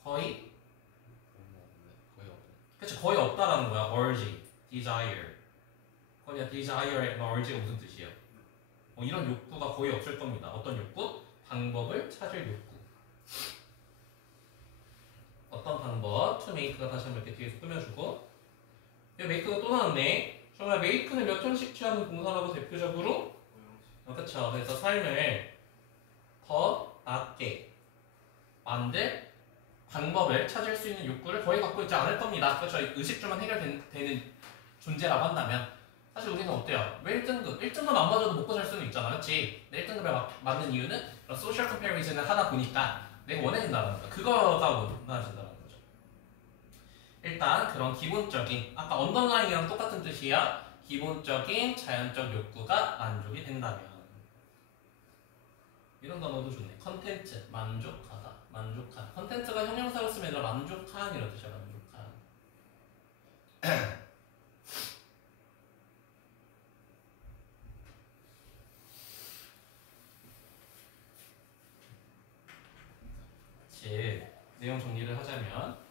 거의? 그치 거의 없다라는 거야. urge, desire. 거기야 desire랑 urge가 무슨 뜻이에요? 이런 욕구가 거의 없을 겁니다. 어떤 욕구? 방법을 찾을 욕구. 어떤 방법? to make가 다시 한번 이렇게 뒤에서 꾸며주고 여기 make가 또 나왔네. 정말 make는 몇 형식 취하는 동사라고 대표적으로 그쵸. 그래서 삶을 더 낫게 만들 방법을 찾을 수 있는 욕구를 거의 갖고 있지 않을 겁니다. 그렇죠? 의식주만 해결되는 존재라고 한다면 사실 우리는 어때요? 왜 1등급? 1등급 안 맞아도 먹고 살 수는 있잖아. 그렇지? 내 1등급에 맞는 이유는 그런 소셜 컴패리즌을 하다 보니까 내가 원해진다는 거야. 그거가 원해진다는 거죠. 일단 그런 기본적인 아까 언더라인이랑 똑같은 뜻이야. 기본적인 자연적 욕구가 만족이 된다면 이런 단어도 좋네. 컨텐츠, 만족하다, 만족한. 컨텐츠가 형용사로 쓰면 얘들아 만족한 이런 뜻이야. 만족한. 즉 내용 정리를 하자면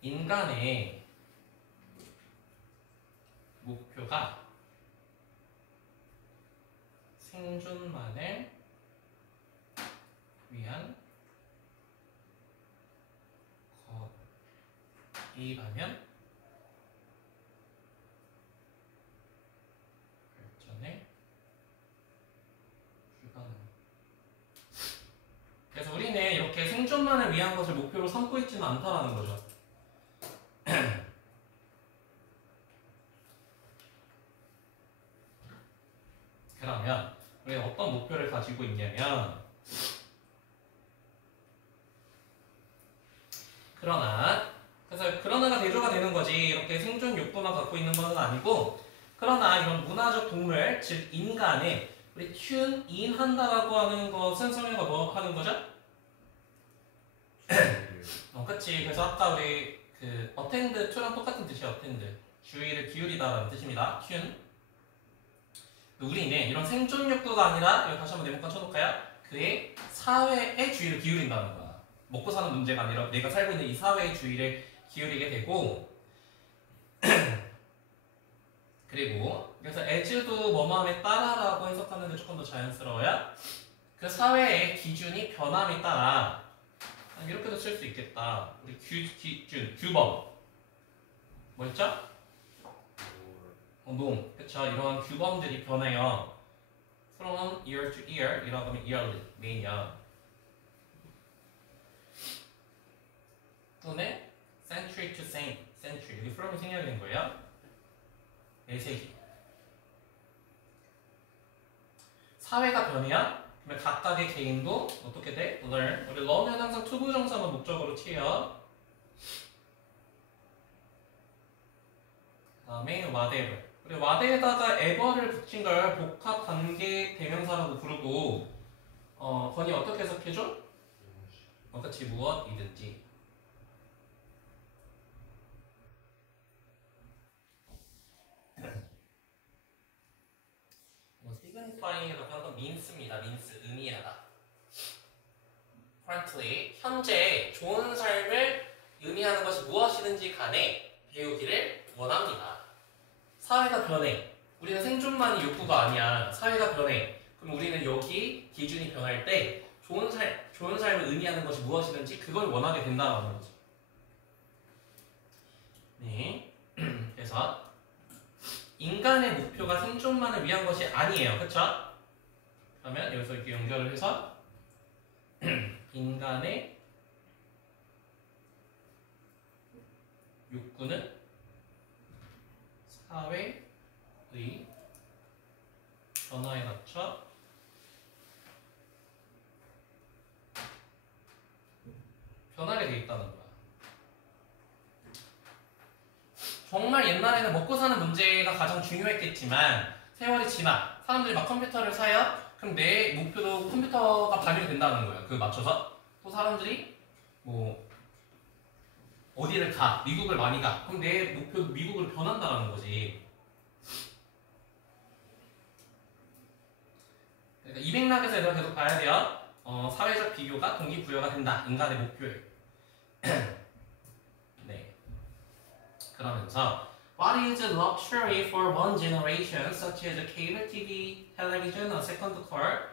인간의 목표가 생존만을 위한 것이라면 발전에 불가능. 그래서 우리는 이렇게 생존만을 위한 것을 목표로 삼고 있지는 않다라는 거죠. 그러면 우리가 어떤 목표를 가지고 있냐면 그러나가 대조가 되는 거지. 이렇게 생존 욕구만 갖고 있는 것은 아니고 그러나 이런 문화적 동물 즉 인간에 우리 튠인한다라고 하는 것은 성현이가 뭐 하는 거죠? 그치. 그래서 아까 우리 그 attend to랑 똑같은 뜻이야. attend 주의를 기울이다라는 뜻입니다. 튠. 우리는 이런 생존 욕구가 아니라 여기 다시 한번 네모칸 쳐놓을까요? 그의 사회의 주의를 기울인다는 거야. 먹고 사는 문제가 아니라 내가 살고 있는 이 사회의 주의를 기울이게 되고 그리고 그래서 as도 뭐뭐함에 따라라고 해석하는 게 조금 더 자연스러워야 그 사회의 기준이 변함에 따라 이렇게도 쓸 수 있겠다. 우리 기준, 규범 뭐였죠? 농, 그쵸? 이런 규범들이 변해요. From year to year 이라고 하면 yearly, 매년. 또는 century to century 여기 from이 생략이 된 거예요. 매세기. 사회가 변해야 그러면 각각의 개인도 어떻게 돼? learn. 우리 learn은 항상 투부정사만 목적으로 취해요. 그다음에 whatever. 우리 whatever에다가 ever를 붙인 걸 복합 관계 대명사라고 부르고 건이 어떻게 해석해줘? 그치 무엇이든지. signifying이라고 하는 건 means입니다. means 의미하다. currently 현재 좋은 삶을 의미하는 것이 무엇이든지 간에 배우기를 원합니다. 사회가 변해. 우리는 생존만이 욕구가 아니야. 사회가 변해. 그럼 우리는 여기 기준이 변할 때 좋은 삶을 의미하는 것이 무엇이든지 그걸 원하게 된다는 거지. 네. 그래서 인간의 목표가 생존만을 위한 것이 아니에요. 그쵸? 그러면 여기서 이렇게 연결을 해서 인간의 욕구는 사회의 변화에 맞춰 변하게 돼 있다는 거야. 정말 옛날에는 먹고 사는 문제가 가장 중요했겠지만 세월이 지나 사람들이 막 컴퓨터를 사요? 그럼 내 목표도 컴퓨터가 발휘가 된다는 거예요. 그에 맞춰서 또 사람들이 뭐 어디를 가, 미국을 많이 가. 그럼 내 목표도 미국으로 변한다는 거지. 그러니까 200락에서 얘들아 계속 봐야 돼요. 사회적 비교가 동기부여가 된다. 인간의 목표에. 네. 그러면서 What is a luxury for one generation, such as a cable TV, television, a second car?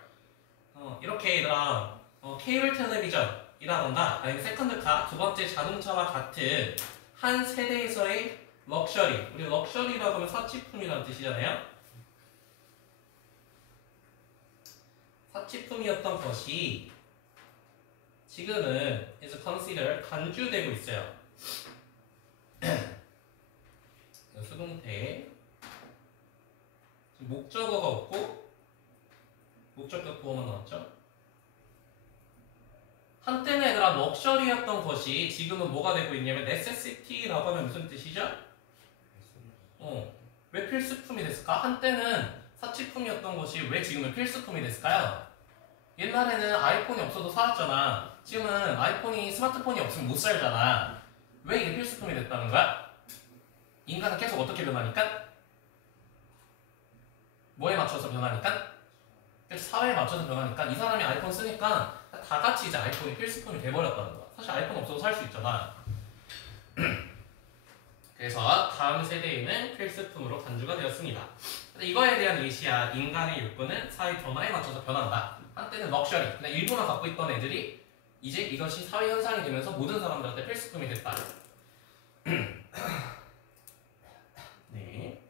이렇게 얘들아 케이블 텔레비전이라던가 아니면 세컨드 카, 두 번째 자동차와 같은 한 세대에서의 럭셔리. 우리 럭셔리라고 하면 사치품이라는 뜻이잖아요. 사치품이었던 것이 지금은 is considered 간주되고 있어요. 수동태 지금 목적어가 없고 목적격 보어만 나왔죠. 한때는 얘들아 럭셔리였던 것이 지금은 뭐가 되고 있냐면 necessity라고 하면 무슨 뜻이죠? 왜 필수품이 됐을까? 한때는 사치품이었던 것이 왜 지금은 필수품이 됐을까요? 옛날에는 아이폰이 없어도 살았잖아. 지금은 아이폰이 스마트폰이 없으면 못 살잖아. 왜 이게 필수품이 됐다는 거야? 인간은 계속 어떻게 변하니까? 뭐에 맞춰서 변하니까? 사회에 맞춰서 변하니까 이 사람이 아이폰 쓰니까 다 같이 이제 아이폰이 필수품이 돼버렸다는 거야. 사실 아이폰 없어도 살 수 있잖아. 그래서 다음 세대에는 필수품으로 간주가 되었습니다. 이거에 대한 예시야. 인간의 욕구는 사회 변화에 맞춰서 변한다. 한때는 럭셔리, 그냥 일부만 갖고 있던 애들이 이제 이것이 사회 현상이 되면서 모든 사람들한테 필수품이 됐다. 네.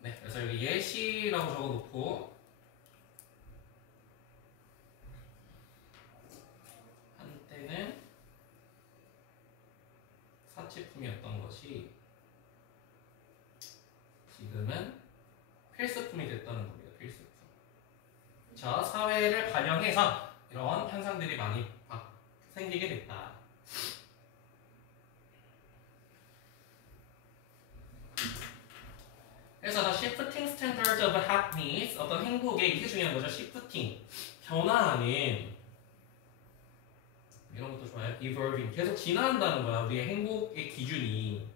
네, 그래서 여기 예시라고 적어놓고 한때는 사치품이었던 것이 지금은 필수품이 됐다는 겁니다. 필수품. 자, 사회를 반영해서 이런 현상들이 많이 생기게 됐다. 그래서 the shifting standards of happiness, 어떤 행복의 이게 중요한 거죠. shifting, 변화하는 이런 것도 좋아요. evolving, 계속 진화한다는 거야. 우리의 행복의 기준이.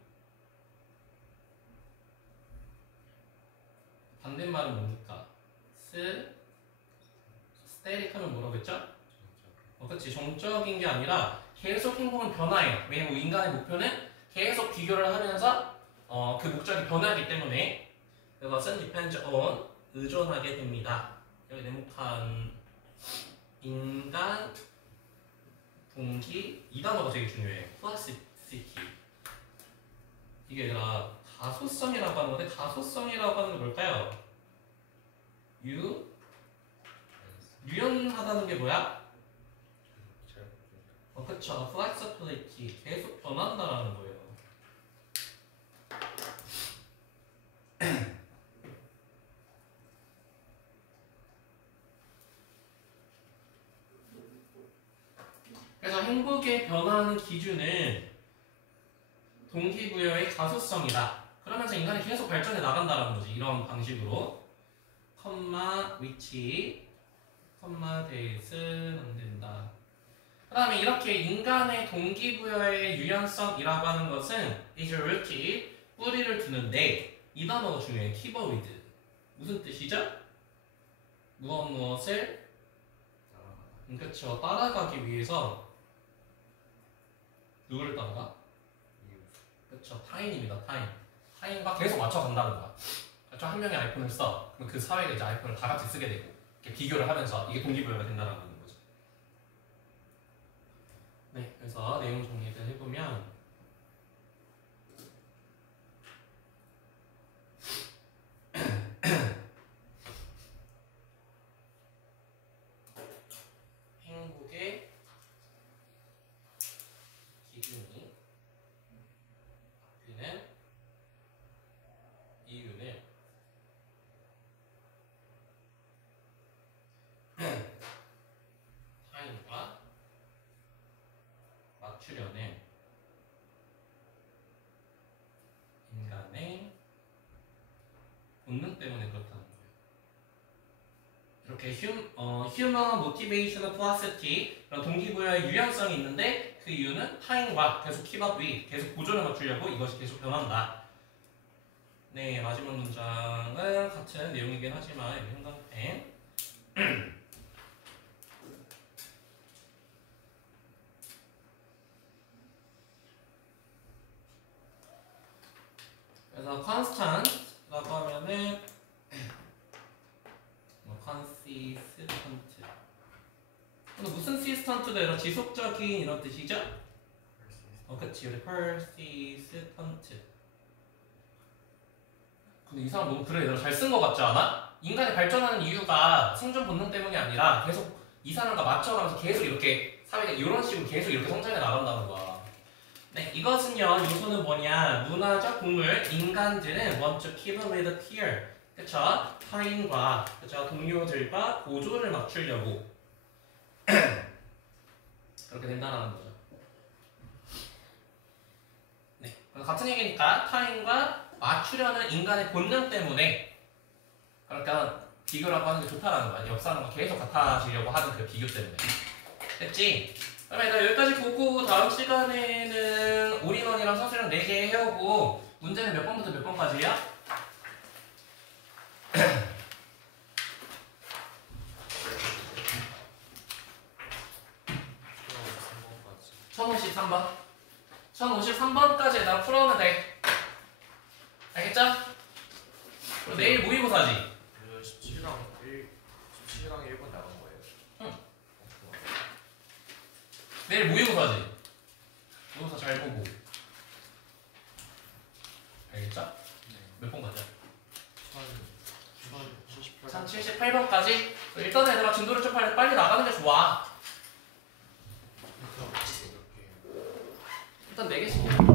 반대말은 뭡니까? static 하면 뭐라고 했죠? 그치. 정적인 게 아니라 계속 행복은 변화해요. 왜냐면 인간의 목표는 계속 비교를 하면서 그 목적이 변하기 때문에 그것은 depends on, 의존하게 됩니다. 여기 네모칸 인간, 동기, 이 단어가 되게 중요해요. plasticity. 이게 아니라 가소성이라고 하는 건데 가소성이라고 하는 게 뭘까요? 유연하다는 게 뭐야? 그쵸. flexibility. 계속 변한다라는 거예요. 그래서 행복의 변화하는 기준은 동기부여의 가소성이다. 그러면서 인간이 계속 발전해 나간다는 거지. 이런 방식으로. 컴마 위치, 컴마 데이스는 안 된다. 그 다음에 이렇게 인간의 동기부여의 유연성이라고 하는 것은 is rooted, 뿌리를 두는데 이 단어가 중요해요. 키버위드. 무슨 뜻이죠? 무엇을 그렇죠. 따라가기 위해서 누구를 따라가? 그렇죠. 타인입니다. 타인과 계속 맞춰간다는 거야. 그렇죠. 한 명이 아이폰을 써. 그럼 그 사회가 이제 아이폰을 다 같이 쓰게 되고 이렇게 비교를 하면서 이게 동기부여가 된다는 거죠. 네, 그래서 내용 정리를 해보면 행복의 기준이 바뀌는 이유는 타인과 맞추려는 인간의 본능 때문에 그렇다는 거예요. 이렇게 human motivational velocity, 그런 동기부여의 유연성이 있는데 그 이유는 타인과 계속 keep up with, 계속 보존을 맞추려고 이것이 계속 변한다. 네, 마지막 문장은 같은 내용이긴 하지만 여기 형광펜. 그래서 constant라고 하면은 consistent. 무슨 시스턴트도 이런 지속적인 이런 뜻이죠? 그치. 우리 persistent. 근데 이 사람 너무 그래. 얘들아 잘 쓴 거 같지 않아? 인간이 발전하는 이유가 생존 본능 때문이 아니라 계속 이 사람과 맞춰가면서 계속 이렇게 사회가 이런 식으로 계속 이렇게 성장해 나간다는 거야. 네, 이것은요. 요소는 뭐냐? 문화적 동물, 인간들은 want to keep with peer. 그쵸? 타인과 그쵸? 동료들과 보조를 맞추려고 그렇게 된다는 거죠. 네, 그래서 같은 얘기니까 타인과 맞추려는 인간의 본능 때문에 그러니까 비교라고 하는 게 좋다라는 거야. 역사는 계속 같아지려고 하는 그 비교 때문에. 됐지? 그러면 일단 여기까지 보고 다음 시간에는 올인원이랑 서술형 4개 해오고 문제는 몇 번부터 몇 번까지야? 1053번. 1053번까지 나 풀어오면 돼. 알겠죠? 그럼 내일 모의고사지. 17강 1번 나간 거예요. 응. 내일 모의고사지. 모의고사 잘 보고. 알겠죠? 몇 번까지야? 1078번까지. 일단 얘들아 진도를 좀 빨리 나가는 게 좋아. 일단 4개씩 해.